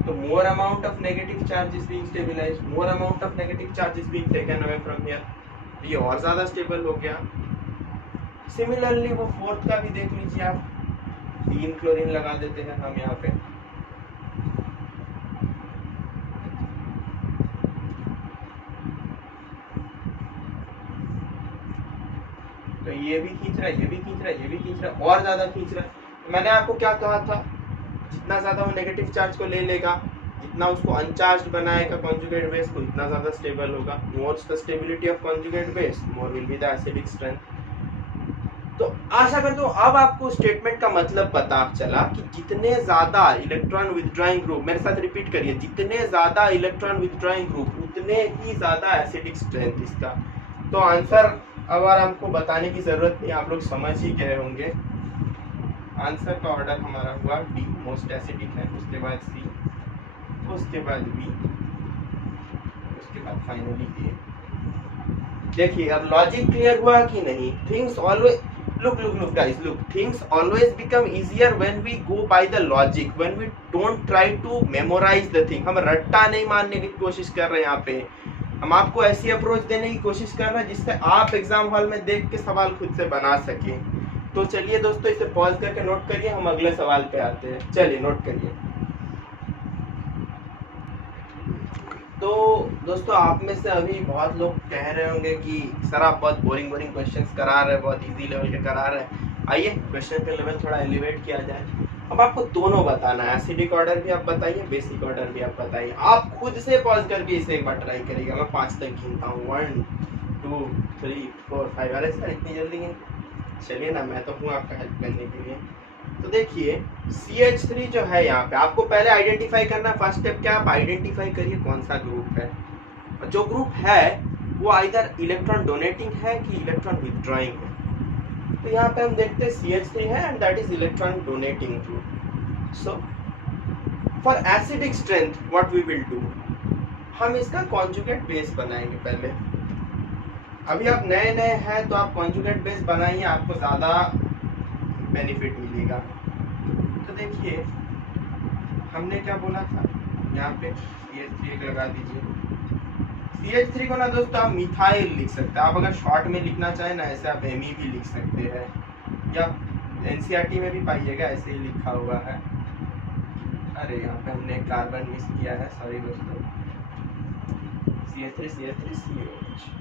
तो more amount of negative charge is being stabilised, more amount of negative charge is being taken away from here, ये और ज्यादा स्टेबल हो गया। सिमिलरली वो फोर्थ का भी देख लीजिए आप, 3 क्लोरीन लगा देते हैं हम यहाँ पे, तो ये भी खींच रहा है, ये भी खींच रहा है, ये भी खींच रहा है, और ज्यादा खींच रहा है। मैंने आपको क्या कहा था, जितना ज्यादा वो नेगेटिव चार्ज को ले लेगा, जितना उसको अनचार्ज बनाएगा कॉन्जुगेट बेस को, इतना ज्यादा स्टेबल होगा। More the stability of conjugate base, more will be the acidic strength. तो आशा करता हूँ अब आपको स्टेटमेंट का मतलब पता चला कि जितने ज्यादा इलेक्ट्रॉन विथड्रॉइंग ग्रुप, मेरे साथ रिपीट करिए, जितने ज्यादा इलेक्ट्रॉन विथड्रॉइंग ग्रुप उतने ही ज्यादा एसिडिक स्ट्रेंथ इसका। तो आंसर अब आपको बताने की जरूरत नहीं, आप लोग समझ ही गए होंगे। आंसर का ऑर्डर हमारा हुआ डी, मोस्ट एसिडिक है, उसके बाद सी, उसके बाद बी, उसके बाद फाइनली ए। देखिए अब लॉजिक क्लियर हुआ कि नहीं? Things always, look guys, look, things always become easier when we go by the logic, when we don't try to memorize the thing. हम रट्टा नहीं मारने की कोशिश कर रहे हैं यहाँ पे, हम आपको ऐसी अप्रोच देने की कोशिश कर रहे हैं जिससे आप एग्जाम हॉल में देख के सवाल खुद से बना सके। तो चलिए दोस्तों, इसे पॉज करके नोट करिए, हम अगले सवाल पे आते हैं। चलिए नोट करिए। तो दोस्तों आप में से अभी बहुत लोग कह रहे होंगे कि सर आप बहुत बोरिंग क्वेश्चंस करा रहे हैं, बहुत इजी लेवल के करा रहे हैं। आइए क्वेश्चन का लेवल थोड़ा एलिवेट किया जाए। अब आपको दोनों बताना है, एसिडिक ऑर्डर भी आप बताइए, बेसिक ऑर्डर भी आप बताइए। आप खुद से पॉज करके इसे एक बार ट्राई करिएगा। मैं 5 तक गिनता हूँ, 1 2 3 4 5। अरे सर इतनी जल्दी गिन, चलिए ना, मैं तो हूँ आपका हेल्प करने के लिए। तो देखिए CH3 जो है यहाँ पे आपको पहले आइडेंटिफाई करना है। फर्स्ट स्टेप क्या, आप आइडेंटिफाई करिए कौन सा ग्रुप है। जो ग्रुप है वो आइदर इलेक्ट्रॉन डोनेटिंग है कि इलेक्ट्रॉन विथड्रॉइंग है। तो यहाँ पे हम देखते हैं CH3 है and that is electron donating group. So for acidic strength what we will do, हम इसका कॉन्जुगेट बेस बनाएंगे पहले। अभी आप नए हैं तो आप कॉन्जुगेट बेस बनाइए, आपको ज्यादा बेनिफिट मिलेगा। तो देखिए हमने क्या बोला था, यहाँ पे CH3 एक लगा दीजिए। CH3 को ना दोस्तों आप मिथाइल लिख सकते हैं, आप अगर शॉर्ट में लिखना चाहें ना ऐसे आप Me भी लिख सकते हैं, या NCERT में भी पाइएगा ऐसे ही लिखा हुआ है। अरे यहाँ पे हमने कार्बन मिस किया है, सॉरी दोस्तों। CH3 CH3 COH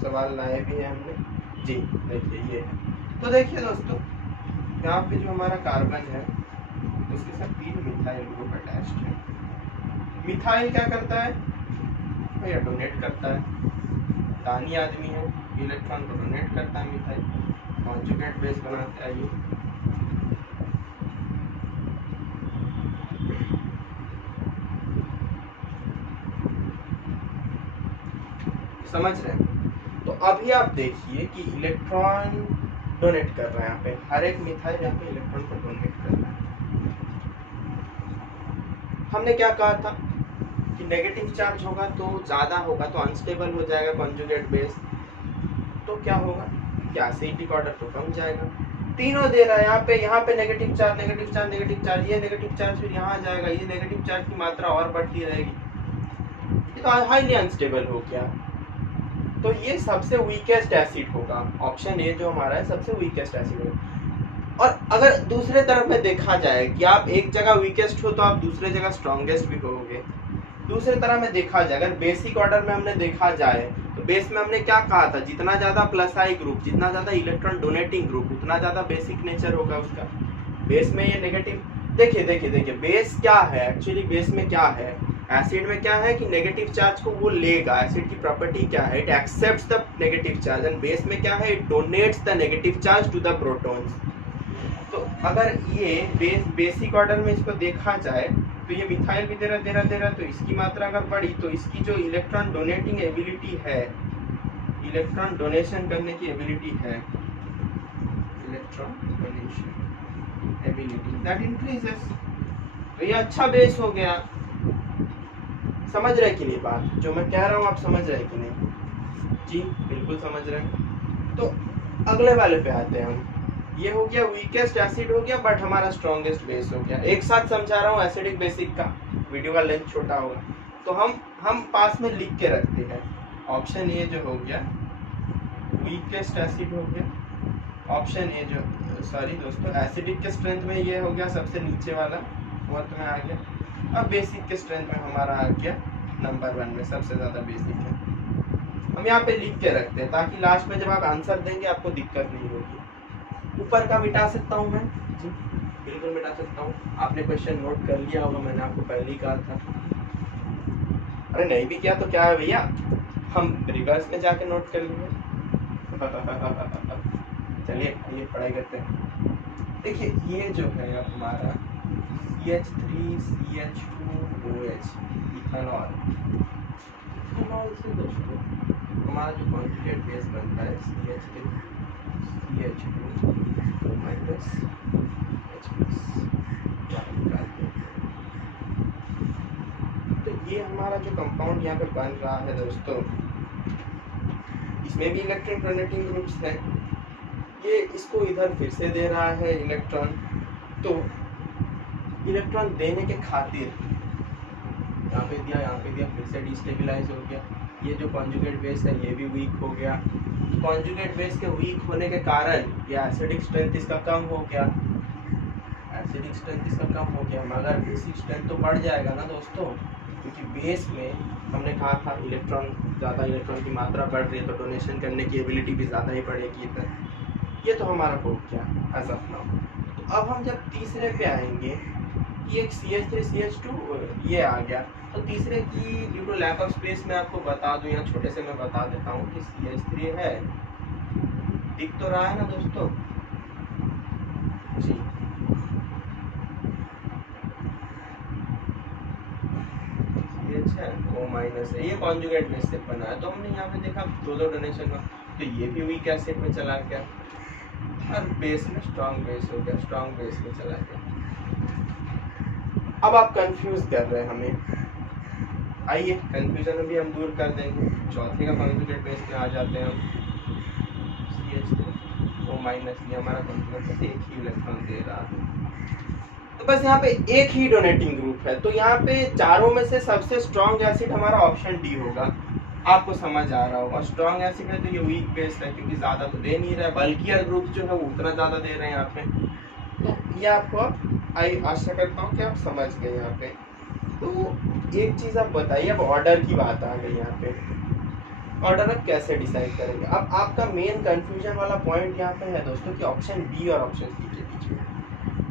सवाल लाए भी है हमने जी। देखिए ये है। तो देखिए दोस्तों यहाँ पे जो हमारा कार्बन है उसके साथ 3 मिथाइल ग्रुप अटैच्ड है। मिथाइल क्या करता है भैया, डोनेट करता है, दानी आदमी है, इलेक्ट्रॉन को डोनेट करता है मिथाइल। कॉन्जुगेट बेस बनाते हैं, आइए समझ रहे हैं। तो अभी आप देखिए कि इलेक्ट्रॉन डोनेट कर रहा है। यहाँ पे हर एक मिथाइल यहाँ पे इलेक्ट्रॉन को डोनेट कर रहा है। हमने क्या कहा था कि नेगेटिव चार्ज होगा तो ज्यादा होगा तो अनस्टेबल हो जाएगा कॉन्जुगेट बेस, तो क्या होगा कि एसिडिक ऑर्डर तो कम जाएगा। तीनों दे रहा है यहाँ पे negative charge negative charge negative charge, ये नेगेटिव चार्ज फिर यहाँ जाएगा, ये नेगेटिव चार्ज की मात्रा और बढ़ती रहेगी, ये तो हाईली अनस्टेबल हो गया। तो ये सबसे वीकेस्ट एसिड होगा, ऑप्शन ए जो हमारा है सबसे वीकेस्ट एसिड होगा। और अगर दूसरे तरफ में देखा जाए कि आप एक जगह वीकेस्ट हो तो आप दूसरे जगह स्ट्रॉन्गेस्ट भी होगे। दूसरे तरह में देखा जाए, अगर बेसिक ऑर्डर में हमने देखा जाए तो बेस में हमने क्या कहा था, जितना ज्यादा प्लस आई ग्रुप, जितना ज्यादा इलेक्ट्रॉन डोनेटिंग ग्रुप, उतना ज्यादा बेसिक नेचर होगा उसका। बेस में ये नेगेटिव, देखिए बेस क्या है एक्चुअली, बेस में क्या है, एसिड में क्या है कि नेगेटिव चार्ज को वो लेगा। एसिड की प्रॉपर्टी क्या है, it accepts the negative charge, and base में क्या है, it donates the negative charge to the protons. तो अगर ये बेसिक ऑर्डर में इसको देखा जाए तो ये मिथाइल भी दे रहा, तो इसकी मात्रा अगर बढ़ी तो इसकी जो इलेक्ट्रॉन डोनेटिंग एबिलिटी है, इलेक्ट्रॉन डोनेशन करने की एबिलिटी है, electron donation ability that increases. तो ये अच्छा बेस हो गया। समझ रहे कि नहीं बात जो मैं कह रहा हूँ, आप समझ रहे कि नहीं? जी बिल्कुल समझ रहे हैं। तो अगले वाले पे आते हैं हम। ये हो गया वीकेस्ट एसिड हो गया, बट हमारा स्ट्रॉन्गेस्ट बेस हो गया। एक साथ समझा रहा हूँ एसिडिक बेसिक का, वीडियो का लेंथ छोटा होगा तो हम पास में लिख के रखते हैं। ऑप्शन ए जो हो गया वीकेस्ट एसिड हो गया, ऑप्शन ए जो, सॉरी दोस्तों, एसिडिक के स्ट्रेंथ में ये हो गया सबसे नीचे वाला, फोर्थ में आ गया। अब बेसिक के स्ट्रेंथ में हमारा आ गया नंबर 1 में, सबसे ज्यादा बेसिक है। हम यहाँ पे लिख के रखते हैं ताकि लास्ट में जब आप आंसर देंगे आपको दिक्कत नहीं होगी। ऊपर का मिटा सकता हूँ मैं? जी बिल्कुल मिटा सकता हूँ। आपने क्वेश्चन नोट कर लिया होगा, मैंने आपको पहले ही कहा था। अरे नहीं भी किया तो क्या है भैया, हम रिवर्स में जाके नोट कर लेंगे। चलिए ये पढ़ाई करते हैं। देखिए ये जो है हमारा CH3CH2OH इथेनॉल, इथेनॉल से दोस्तों हमारा जो कॉन्जुगेट बेस बनता है CH3CH2 माइनस H+। तो ये हमारा जो कंपाउंड यहाँ पे बन रहा है दोस्तों, इसमें भी इलेक्ट्रॉन डोनेटिंग ग्रुप्स है। ये इसको इधर फिर से दे रहा है इलेक्ट्रॉन, तो इलेक्ट्रॉन देने के खातिर यहाँ पे दिया फिर से डिस्टेबलाइज हो गया। ये जो कॉन्जुगेट बेस है ये भी वीक हो गया। कॉन्जुगेट बेस के वीक होने के कारण ये एसिडिक स्ट्रेंथ इसका कम हो गया, एसिडिक स्ट्रेंथ इसका कम हो गया, मगर बेसिक स्ट्रेंथ तो बढ़ जाएगा ना दोस्तों, क्योंकि बेस में हमने कहा था ज़्यादा इलेक्ट्रॉन की मात्रा बढ़ रही है तो डोनेशन करने की एबिलिटी भी ज़्यादा ही बढ़ेगी इधर। ये तो हमारा हो गया एज ऑफ नाउ। तो अब हम जब तीसरे पे आएंगे, ये एक CH3CH2 ये आ गया, तो तीसरे की due to lack of space मैं आपको बता दूं, या छोटे से मैं बता देता हूँ कि CH3 है, दिख तो रहा है ना दोस्तों जी। CH है O- है, ये कॉन्जुगेट बेस से बना है, तो हमने यहाँ पे देखा दो डोनेशन का, तो ये भी वीक एसिड में चला गया और बेस में स्ट्रॉन्ग बेस हो गया, स्ट्रॉन्ग बेस में चला गया। अब आप कंफ्यूज कर रहे हैं हमें, आइए कंफ्यूजन भी हम दूर कर देंगे। चौथे का कॉन्जुगेट बेस में आ जाते हैं हम। CH2O- ये हमारा कॉन्जुगेट बेस एक ही इलेक्ट्रॉन दे रहा है, तो बस यहाँ पे एक ही डोनेटिंग ग्रुप है, तो यहाँ पे चारों में से सबसे स्ट्रॉन्ग एसिड हमारा ऑप्शन डी होगा। आपको समझ आ रहा होगा, स्ट्रॉन्ग एसिड है तो ये वीक बेस है क्योंकि ज्यादा तो दे नहीं रहा है, बल्कियर ग्रुप जो है वो उतना ज्यादा दे रहे हैं यहाँ पे। तो ये आपको आशा करता हूँ कि आप समझ गए यहाँ पे। तो एक चीज आप बताइए, अब ऑर्डर की बात आ गई यहाँ पे, ऑर्डर अब कैसे डिसाइड करेंगे। अब आपका मेन कंफ्यूजन वाला पॉइंट यहाँ पे है दोस्तों कि ऑप्शन बी और ऑप्शन सी के बीच में,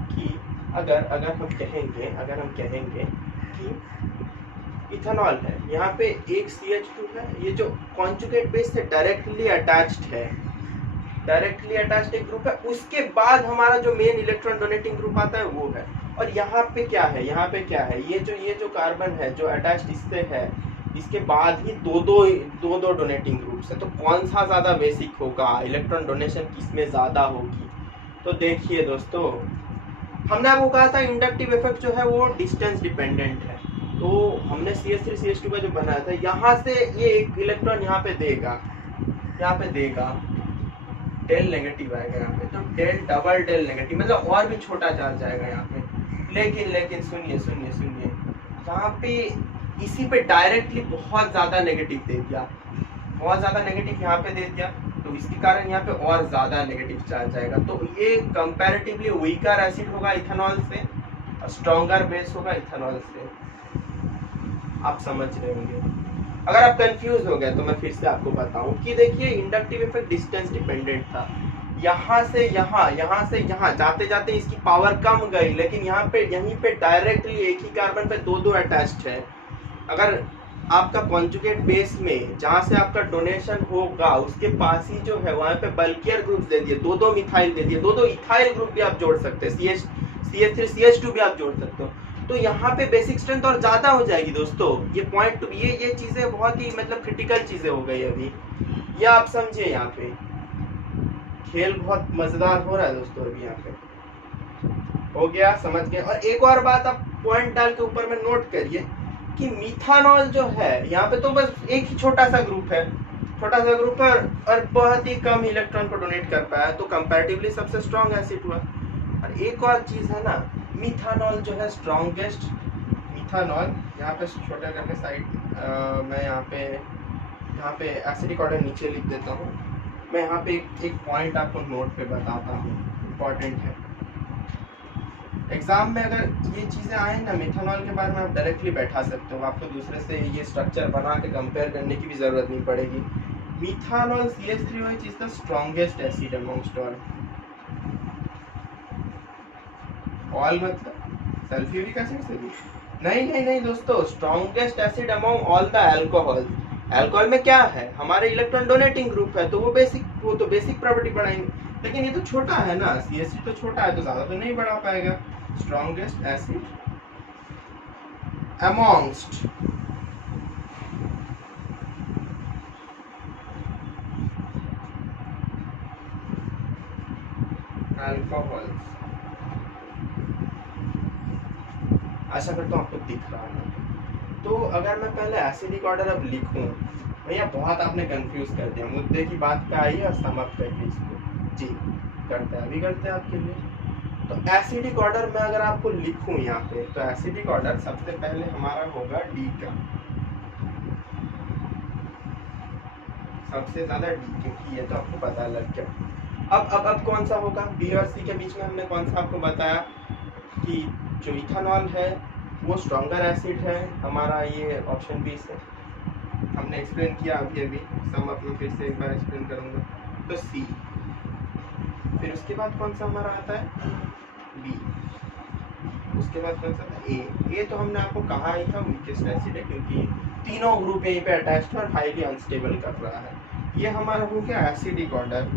कि अगर हम कहेंगे कि इथेनॉल है, यहाँ पे एक CH2 है, ये जो कॉन्जुगेट बेस से डायरेक्टली अटैच्ड है, डायरेक्टली अटैच्ड एक ग्रुप है, उसके बाद हमारा जो मेन इलेक्ट्रॉन डोनेटिंग ग्रुप आता है वो है। और यहाँ पे क्या है, ये जो कार्बन है जो अटैच्ड इससे है, इसके बाद ही दो डोनेटिंग ग्रुप्स है, तो कौन सा ज़्यादा बेसिक होगा, इलेक्ट्रॉन डोनेशन किसमें ज़्यादा होगी। तो देखिए दोस्तों, हमने आपको कहा था इंडक्टिव इफेक्ट जो है वो डिस्टेंस डिपेंडेंट है। तो हमने CH3 CH2 का जो बनाया था, यहाँ से ये एक इलेक्ट्रॉन यहाँ पे देगा डेल नेगेटिव आएगा यहाँ पे, तो डेल डबल डेल नेगेटिव, मतलब और भी छोटा चार्ज आएगा यहाँ पे। लेकिन सुनिए यहाँ पे इसी पे डायरेक्टली बहुत ज्यादा नेगेटिव दे दिया, बहुत ज्यादा नेगेटिव यहाँ पे दे दिया, तो इसके कारण यहाँ पे और ज्यादा नेगेटिव चार्ज आएगा। तो ये कंपैरेटिवली वीकर एसिड होगा इथेनॉल से, स्ट्रॉन्गर बेस होगा इथेनॉल से। आप समझ रहे होंगे। अगर आप कंफ्यूज हो गए तो मैं फिर से आपको बताऊं कि देखिए इंडक्टिव इफेक्ट डिस्टेंस डिपेंडेंट था। यहाँ से यहाँ जाते जाते इसकी पावर कम गई, लेकिन यहीं पे डायरेक्टली एक ही कार्बन पे दो अटैच्ड है। अगर आपका कॉन्जुगेट बेस में जहाँ से आपका डोनेशन होगा उसके पास ही जो है वहाँ पे बल्कियर ग्रुप दे दिए, दो मिथाइल दे दिए, दो इथाइल ग्रुप भी आप जोड़ सकते हैं, CH3 CH2 भी आप जोड़ सकते हो, तो यहाँ पे बेसिक स्ट्रेंथ और ज्यादा हो जाएगी दोस्तों। ये पॉइंट ये चीजें बहुत ही मतलब क्रिटिकल चीजें हो गई अभी, ये आप समझिए। यहाँ पे खेल बहुत मजेदार हो रहा है दोस्तों अभी, यहाँ पे हो गया, समझ गए। और एक और बात आप पॉइंट डाल के ऊपर में नोट करिए कि मिथानॉल जो है यहाँ पे तो बस एक ही छोटा सा ग्रुप है और बहुत ही कम इलेक्ट्रॉन को डोनेट कर पाया, तो कंपैरेटिवली सबसे स्ट्रॉन्ग एसिड हुआ। और एक और चीज है ना, मिथानॉल जो है स्ट्रॉन्गेस्ट, मिथानॉल यहाँ पे छोटा करके साइड मैं यहाँ पे एसिडिक ऑर्डर नीचे लिख देता हूँ। मैं यहाँ पे एक पॉइंट आपको नोट पे बताता हूँ, इम्पोर्टेंट है। एग्जाम में अगर ये चीज़ें आए ना मिथानॉल के बारे में, आप डायरेक्टली बैठा सकते हो, आपको दूसरे से ये स्ट्रक्चर बना के कंपेयर करने की भी ज़रूरत नहीं पड़ेगी। Methanol CH3OH is the strongest acid amongst all मतलब सल्फ्यूरिक एसिड से भी नहीं दोस्तों, strongest acid among all the alcohol. Alcohol में क्या है, हमारे इलेक्ट्रॉन डोनेटिंग ग्रुप है, तो वो तो बेसिक प्रॉपर्टी बढ़ाएंगे, लेकिन ये तो छोटा है ना, CH3 तो छोटा है, तो ज्यादा तो नहीं बढ़ा पाएगा। स्ट्रॉन्गेस्ट एसिड अमॉन्गस्ट अल्कोहल्स, आशा करता हूँ आपको दिख रहा है। तो अगर मैं पहले एसिडिक ऑर्डर अब लिखूं, भैया बहुत आपने कंफ्यूज कर दिया, मुद्दे की बात पे आइए और समाप्त करिए इसको जी, करते हैं अभी करते हैं आपके लिए। तो एसिडिक ऑर्डर में अगर आपको लिखूं यहाँ पे, तो एसिडिक ऑर्डर सबसे पहले हमारा होगा D का, सबसे ज्यादा D, क्योंकि ये तो आपको पता लग गया। अब कौन सा होगा, B और C के बीच में हमने कौन सा आपको बताया कि जो इथेनॉल है वो स्ट्रॉन्गर एसिड है हमारा, ये ऑप्शन बी से हमने एक्सप्लेन किया अभी सम अप में, फिर से एक बार एक्सप्लेन करूंगा। तो सी, फिर उसके बाद कौन सा हमारा आता है बी, उसके बाद कौन सा था ए तो हमने आपको कहा ही था वीकेस्ट एसिड है, क्योंकि तीनों ग्रुप यहीं पे अटैच्ड है और हाईली अनस्टेबल कर रहा है। ये हमारा हो गया एसिडिक ऑर्डर।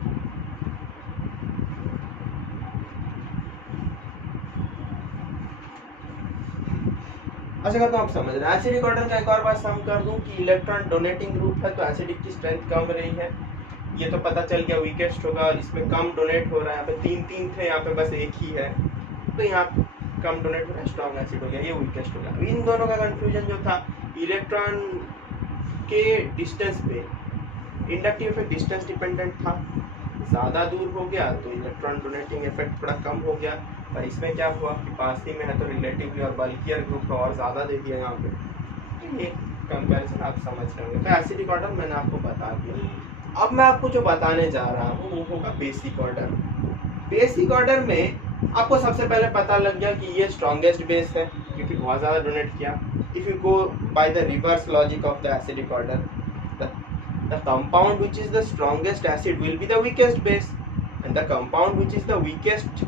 अच्छा करता हूँ आप समझ रहे हैं। एसिडिक ऑर्डर का एक और बात सम कर दूं कि इलेक्ट्रॉन डोनेटिंग ग्रुप है, तो एसिडिक की स्ट्रेंथ कम रही है, ये तो पता चल गया, वीकेस्ट होगा, और इसमें कम डोनेट हो रहा है। यहाँ पे तीन थे, यहाँ पे बस एक ही है, तो यहाँ कम डोनेट हो रहा है, स्ट्रॉन्ग एसिड हो गया, ये वीकेस्ट हो गया। इन दोनों का कंफ्यूजन जो था इलेक्ट्रॉन के डिस्टेंस पे, इंडक्टिव इफेक्ट डिस्टेंस डिपेंडेंट था, ज़्यादा दूर हो गया तो इलेक्ट्रॉन डोनेटिंग इफेक्ट थोड़ा कम हो गया, पर इसमें क्या हुआ कि पास ही में है तो रिलेटिवली और बल्कियर ग्रुप और ज़्यादा दे दिया यहाँ पे, तो ये कंपैरिजन आप समझ रहे होंगे। तो एसिडिक ऑर्डर मैंने आपको बता दिया। अब मैं आपको जो बताने जा रहा हूँ वो होगा बेसिक ऑर्डर। बेसिक ऑर्डर में आपको सबसे पहले पता लग गया कि ये स्ट्रॉन्गेस्ट बेस है क्योंकि बहुत ज़्यादा डोनेट किया। If you go by the reverse logic of the acidic order, the compound which is the strongest acid will be the weakest base and the compound which is the weakest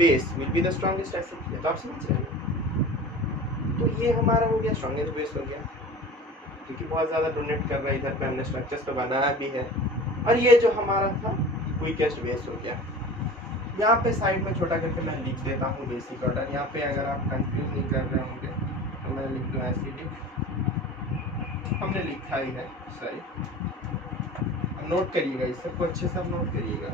base will be the strongest acid। ये तो आप समझ रहे हैं। तो ये हमारा हो गया स्ट्रॉन्गेस्ट बेस हो गया क्योंकि बहुत ज़्यादा डोनेट कर रहा है, इधर पे हमने स्ट्रक्चर्स तो बनाया भी है, और ये जो हमारा था वीकेस्ट बेस हो गया। यहाँ पे साइड में छोटा करके मैं लिख देता हूँ बेसिक ऑर्डर। यहाँ पे अगर आप कंफ्यूज नहीं कर रहे होंगे तो मैं लिख दूँ एसिडिक हमने लिखा ही है, सही। नोट करिएगा इस सबको अच्छे से, आप नोट करिएगा।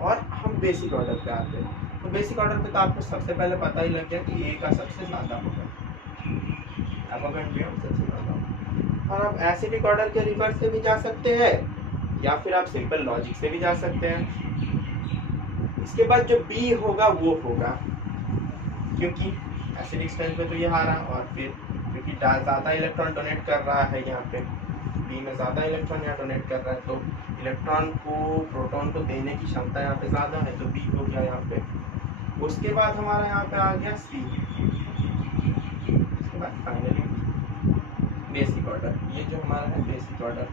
और हम बेसिक ऑर्डर पे आते हैं। तो बेसिक ऑर्डर पे तो आपको सबसे पहले पता ही लग गया कि ए का सबसे ज्यादा होगा, सबसे ज्यादा होगा। और आप एसिडिक ऑर्डर के रिवर्स से भी जा सकते हैं या फिर आप सिंपल लॉजिक से भी जा सकते हैं। इसके बाद जो बी होगा वो होगा, क्योंकि एसिडिक स्ट्रेंथ पे तो ये हारा, और फिर क्योंकि ज़्यादा इलेक्ट्रॉन डोनेट कर रहा है यहाँ पे, बी में ज़्यादा इलेक्ट्रॉन यहाँ डोनेट कर रहा है, तो इलेक्ट्रॉन को प्रोटॉन को देने की क्षमता यहाँ पे ज़्यादा है, तो बी हो गया यहाँ पे। उसके बाद हमारा यहाँ पे आ गया सी। उसके बाद फाइनली बेसिक ऑर्डर, ये जो हमारा है बेसिक ऑर्डर,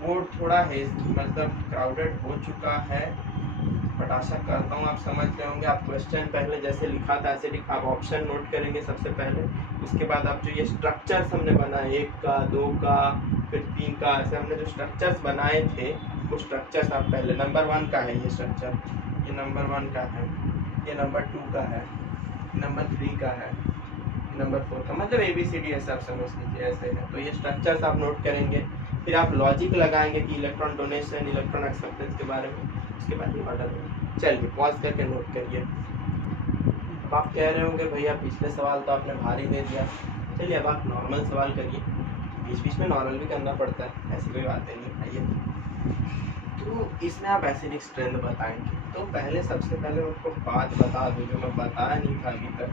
वो थोड़ा है मतलब क्राउडेड हो चुका है, बट आशा करता हूँ आप समझ रहे होंगे। आप क्वेश्चन पहले जैसे लिखा था ऐसे आप ऑप्शन नोट करेंगे सबसे पहले, उसके बाद आप जो ये स्ट्रक्चर्स हमने बनाए 1 का 2 का फिर 3 का, ऐसे हमने जो स्ट्रक्चर्स बनाए थे वो स्ट्रक्चर्स आप पहले, नंबर 1 का है ये स्ट्रक्चर, ये नंबर 1 का है, ये नंबर 2 का है, नंबर 3 का है, नंबर 4 का, मतलब ABCD ऐसे आप समझ लीजिए ऐसे है। तो ये स्ट्रक्चर्स आप नोट करेंगे, फिर आप लॉजिक लगाएंगे कि इलेक्ट्रॉन डोनेशन इलेक्ट्रॉन एक्सेप्टेंस के बारे में, उसके बाद ये ऑर्डर में। चलिए पॉज करके नोट करिए। अब आप कह रहे होंगे भैया पिछले सवाल तो आपने भारी दे दिया, चलिए अब आप नॉर्मल सवाल करिए, बीच बीच में नॉर्मल भी करना पड़ता है, ऐसी कोई बात नहीं। आइए, तो इसमें आप एसिडिक स्ट्रेंथ बताएंगे, तो पहले सबसे पहले मैं आपको बात बता दूँ जो मैं बताया नहीं था अभी तक,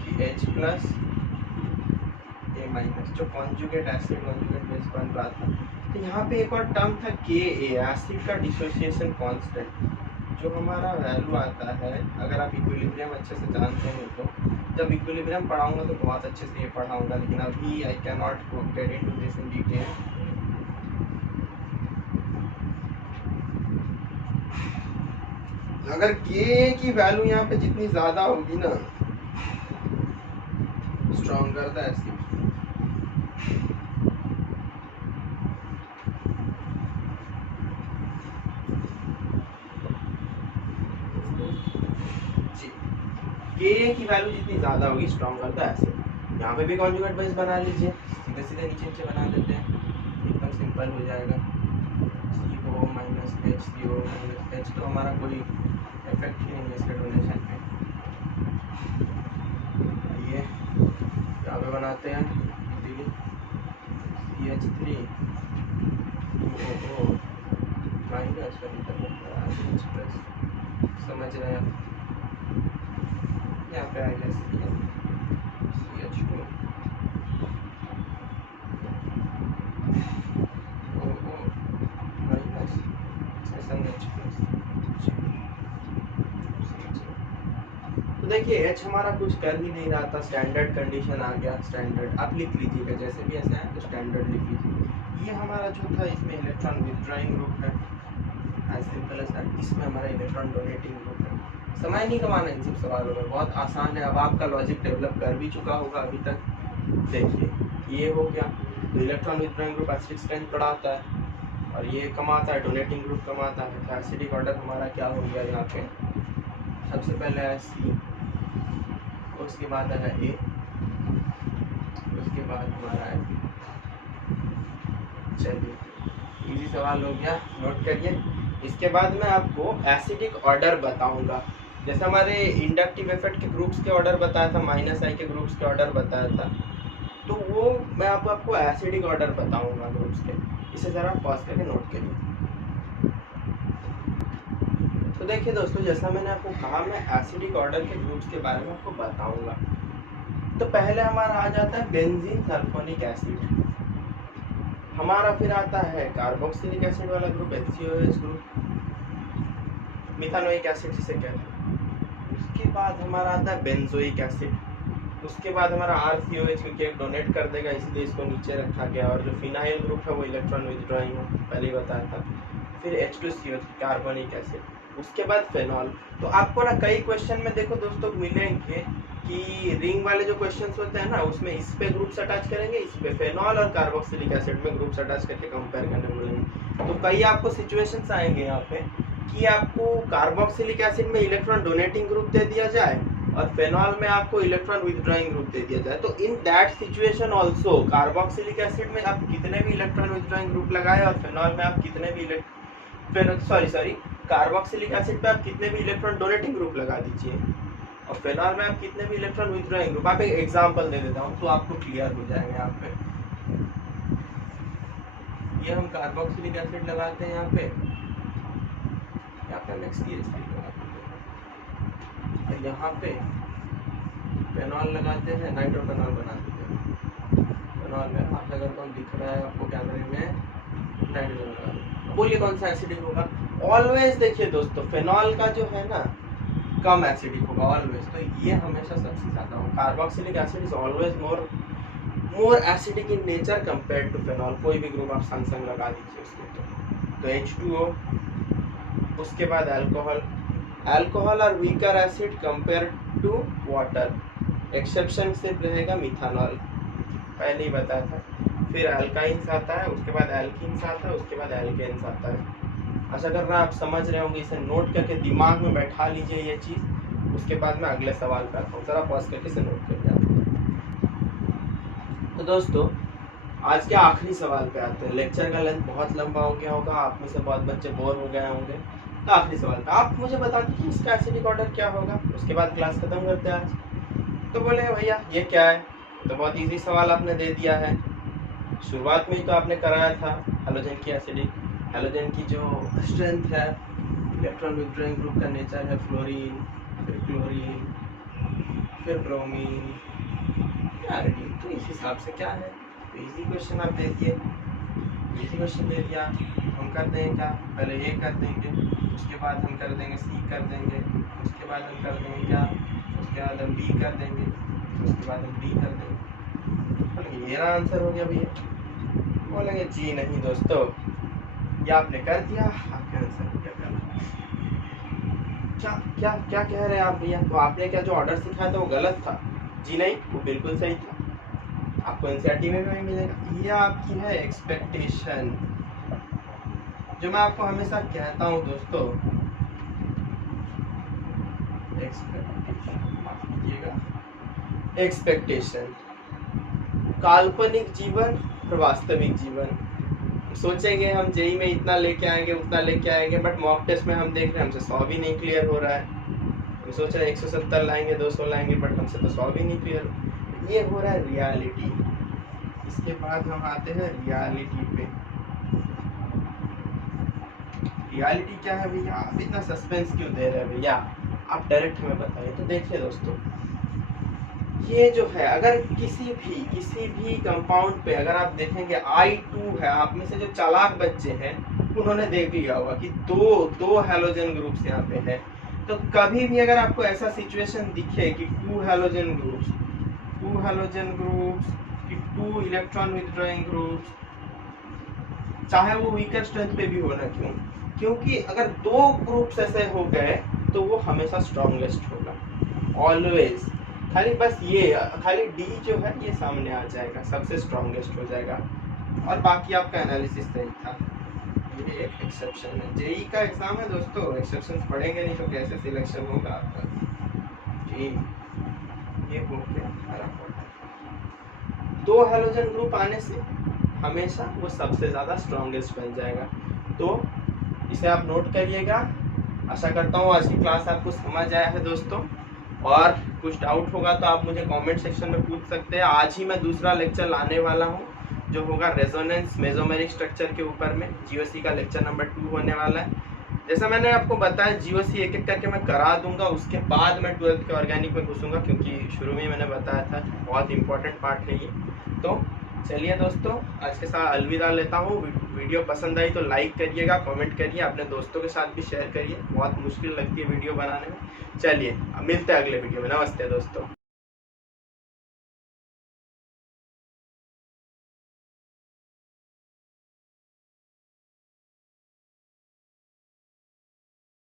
कि H प्लस A माइनस जो कॉन्जुगेट एसिड कॉन्जुगेट बेस बन रहा था, तो यहाँ पे एक और टर्म था Ka, एसिड का डिसोसिएशन कांस्टेंट, जो हमारा वैल्यू आता है, अगर आप इक्विलिब्रियम अच्छे से जानते हैं तो, जब इक्विलिब्रियम पढ़ाऊंगा तो बहुत अच्छे से ये पढ़ाऊंगा, लेकिन अभी I can not get into this in detail. अगर के की वैल्यू यहाँ पे जितनी ज्यादा होगी ना, स्ट्रॉन्गर द एसिड, के की वैल्यू जितनी ज्यादा होगी स्ट्रॉन्गर द एसिड। यहाँ पे भी कॉन्जुगेट बेस बना लीजिए, सीधे सीधे नीचे नीचे बना देते हैं, एकदम सिंपल हो जाएगा। CO minus H, CO minus H, तो हमारा कोई इफेक्ट ही नहीं है इसके डोनेशन पे। ये यहाँ पे बनाते हैं CH3 OO minus H plus, समझ रहे हैं। यहाँ पे आएगा CH2 OO minus SNH plus. तो देखिए H हमारा कुछ कर ही नहीं रहा था, स्टैंडर्ड कंडीशन आ गया, स्टैंडर्ड आप लिख लीजिएगा जैसे भी ऐसा है तो स्टैंडर्ड लिख लीजिए। ये हमारा जो था इसमें इलेक्ट्रॉन विथड्रॉइंग ग्रुप है, एज सिंपल एज दैट। इसमें हमारा इलेक्ट्रॉन डोनेटिंग ग्रुप है। समय नहीं कमाना इन सब सवालों में, बहुत आसान है, अब आपका लॉजिक डेवलप कर भी चुका होगा अभी तक। देखिए ये हो गया, तो electron withdrawing group acidic strength बढ़ाता है, और ये कमाता है डोनेटिंग ग्रुप कमाता है। तो एसिडिक ऑर्डर हमारा क्या हो गया यहाँ पे, सबसे पहले है C, उसके बाद है A, उसके बाद हमारा है B। चलिए इजी सवाल हो गया, नोट करिए। इसके बाद मैं आपको एसिडिक ऑर्डर बताऊंगा, जैसे हमारे इंडक्टिव इफेक्ट के ग्रुप्स के ऑर्डर बताया था, -I के ग्रुप्स के ऑर्डर बताया था, तो वो मैं आपको एसिडिक ऑर्डर बताऊंगा ग्रुप्स के। इसे जरा पॉज करके नोट करिए। तो देखिए दोस्तों, जैसा मैंने आपको कहा मैं एसिडिक ऑर्डर के ग्रुप्स के बारे में आपको बताऊंगा। तो पहले हमारा आ जाता है बेंजीन सल्फोनिक एसिड, हमारा फिर आता है कार्बोक्सिलिक एसिड वाला ग्रुप HCOH ग्रुप, मिथानोइक एसिड जिसे कहते हैं। उसके बाद हमारा आता है बेंजोइक एसिड, उसके बाद हमारा RCOH, क्योंकि एक डोनेट कर देगा इसलिए इसको नीचे रखा गया, और जो फिनाइल ग्रुप है वो इलेक्ट्रॉन विथड्रॉइंग है, पहले ही बताया था। फिर H2COH कार्बोनिक एसिड, उसके बाद फेनॉल। तो आपको ना कई क्वेश्चन में देखो दोस्तों मिलेंगे कि रिंग वाले जो क्वेश्चंस होते हैं ना, उसमें इस पे ग्रुप्स अटैच करेंगे, इस पे फेनॉल और कार्बोक्सिलिक एसिड में ग्रुप्स अटैच करके कंपेयर करने मिलेंगे। तो कई आपको सिचुएशंस आएंगे यहाँ पे कि आपको कार्बोक्सिलिक एसिड में इलेक्ट्रॉन डोनेटिंग ग्रुप दे दिया जाए और फेनॉल में आपको इलेक्ट्रॉन विथड्रॉइंग ग्रुप दे दिया जाए, तो in that situation also carboxylic acid में आप कितने भी इलेक्ट्रॉन विथड्रॉइंग ग्रुप लगाए और फेनॉल में आप कितने भी कार्बोक्सिलिक एसिड पे आप कितने भी इलेक्ट्रॉन डोनेटिंग ग्रुप लगा दीजिए और फेनॉल में आप कितने भी इलेक्ट्रॉन विथड्रॉइंग ग्रुप। आप एक एग्जांपल दे देता हूँ तो आपको क्लियर हो जाएगा। यहाँ पे ये हम कार्बोक्सिलिक एसिड लगाते हैं, यहाँ पे और यहाँ पे फेनॉल लगाते हैं, नाइट्रोफेनॉल बना देते हैं। फेनॉल में आशा करता हूँ दिख रहा है आपको कैमरे में, नाइट्रोफेनॉल। बोलिए कौन सा एसिडिक होगा? ऑलवेज देखिए दोस्तों, फेनॉल का जो है ना कम एसिडिक होगा ऑलवेज, तो ये हमेशा सबसे ज्यादा होगा। Carboxylic acid is always more acidic in nature compared to phenol. कोई भी ग्रुप आप संग संग लगा दीजिए उसके, तो H2O, उसके बाद अल्कोहल और weaker acid compare to water. Exception सिर्फ रहेगा मिथानॉल, पहले ही बताया था। फिर अल्काइंस आता है, उसके बाद एल्कीन्स आता है, उसके बाद एल्केन्स आता है। आशा कर रहा हूँ आप समझ रहे होंगे, इसे नोट करके दिमाग में बैठा लीजिए ये चीज़। उसके बाद मैं अगले सवाल पे आता हूँ, जरा पॉज करके इसे नोट कर लिया। तो दोस्तों आज के आखिरी सवाल पे आते हैं। लेक्चर का लेंथ बहुत लंबा हो गया होगा, आप में से बहुत बच्चे बोर हो गए होंगे, तो आखिरी सवाल पे आप मुझे बता दीजिए इसका एसिडिक ऑर्डर क्या होगा, उसके बाद क्लास खत्म करते हैं आज। तो बोले भैया ये क्या है, तो बहुत इजी सवाल आपने दे दिया है, शुरुआत में ही तो आपने कराया था। हेलोजन की एसिडिक, हेलोजन की जो स्ट्रेंथ है, इलेक्ट्रॉन विथड्रॉइंग ग्रुप का नेचर है फ्लोरीन, फिर क्लोरीन, फिर ब्रोमीन, आयोडीन। तो इस हिसाब से क्या है, तो इजी क्वेश्चन आप दे दिए, इजी क्वेश्चन दे दिया। हम कर देंगे क्या, पहले ये कर देंगे, उसके बाद हम कर देंगे सी कर देंगे, उसके बाद हम कर देंगे क्या, उसके बाद हम बी कर देंगे, उसके बाद हम डी कर देंगे। ये आंसर हो गया भैया। बोलेंगे जी नहीं दोस्तों, ये आपने कर दिया, आपका आंसर हो गया। क्या क्या क्या कह रहे हैं आप भैया, तो आपने क्या जो ऑर्डर सिखाया था वो गलत था? जी नहीं, वो बिल्कुल सही था, आपको एनसीईआरटी में भी मिलेगा। ये आपकी है एक्सपेक्टेशन, जो मैं आपको हमेशा कहता हूँ दोस्तों, एक्सपेक्टेशन, काल्पनिक जीवन और वास्तविक जीवन। सोचेंगे हम जेई में इतना लेके आएंगे उतना लेके आएंगे, बट मॉक टेस्ट में हम देख रहे हैं हमसे 100 भी नहीं क्लियर हो रहा है। हम सोच रहे हैं 170 लाएंगे 200 लाएंगे, बट हमसे तो 100 भी नहीं क्लियर। ये हो रहा है रियलिटी। इसके बाद हम आते हैं रियलिटी पे। रियलिटी क्या है भैया, आप इतना सस्पेंस क्यों दे रहे हैं भैया, आप डायरेक्ट हमें बताइए। तो देखिए दोस्तों, ये जो है अगर किसी भी कंपाउंड पे अगर आप देखेंगे I2 है, आप में से जो चालाक बच्चे हैं उन्होंने देख लिया होगा कि दो हैलोजन ग्रुप्स यहाँ पे है। तो कभी भी अगर आपको ऐसा सिचुएशन दिखे कि 2 हैलोजन ग्रुप्स कि 2 इलेक्ट्रॉन विथड्रॉइंग ग्रुप्स, चाहे वो वीकर स्ट्रेंथ पे भी हो ना क्यों, क्योंकि अगर 2 ग्रुप्स ऐसे हो गए तो वो हमेशा स्ट्रॉन्गेस्ट होगा ऑलवेज। खाली बस ये खाली डी जो है ये सामने आ जाएगा, सबसे स्ट्रॉन्गेस्ट हो जाएगा, और बाकी आपका एनालिसिस सही था। ये एक एक्सेप्शन है, जेई का एग्जाम है दोस्तों, एक्सेप्शन पढ़ेंगे नहीं तो कैसे सिलेक्शन होगा आपका जी। ये हो गया हमारा पॉइंट। 2 हैलोजन ग्रुप आने से हमेशा वो सबसे ज़्यादा स्ट्रॉन्गेस्ट बन जाएगा, तो इसे आप नोट करिएगा। आशा करता हूँ आज की क्लास आपको समझ आया है दोस्तों, और कुछ डाउट होगा तो आप मुझे कमेंट सेक्शन में पूछ सकते हैं। आज ही मैं दूसरा लेक्चर लाने वाला हूँ जो होगा रेजोनेंस मेसोमेरिक स्ट्रक्चर के ऊपर में। जीओसी का लेक्चर नंबर 2 होने वाला है। जैसा मैंने आपको बताया जीओसी एक एक करके मैं करा दूंगा, उसके बाद मैं 12th के ऑर्गेनिक में घुसूंगा, क्योंकि शुरू में मैंने बताया था बहुत इंपॉर्टेंट पार्ट है ये। तो चलिए दोस्तों, आज के साथ अलविदा लेता हूँ। वीडियो पसंद आई तो लाइक करिएगा, कमेंट करिए, अपने दोस्तों के साथ भी शेयर करिए। बहुत मुश्किल लगती है वीडियो बनाने में। चलिए अब मिलते हैं अगले वीडियो में। नमस्ते दोस्तों।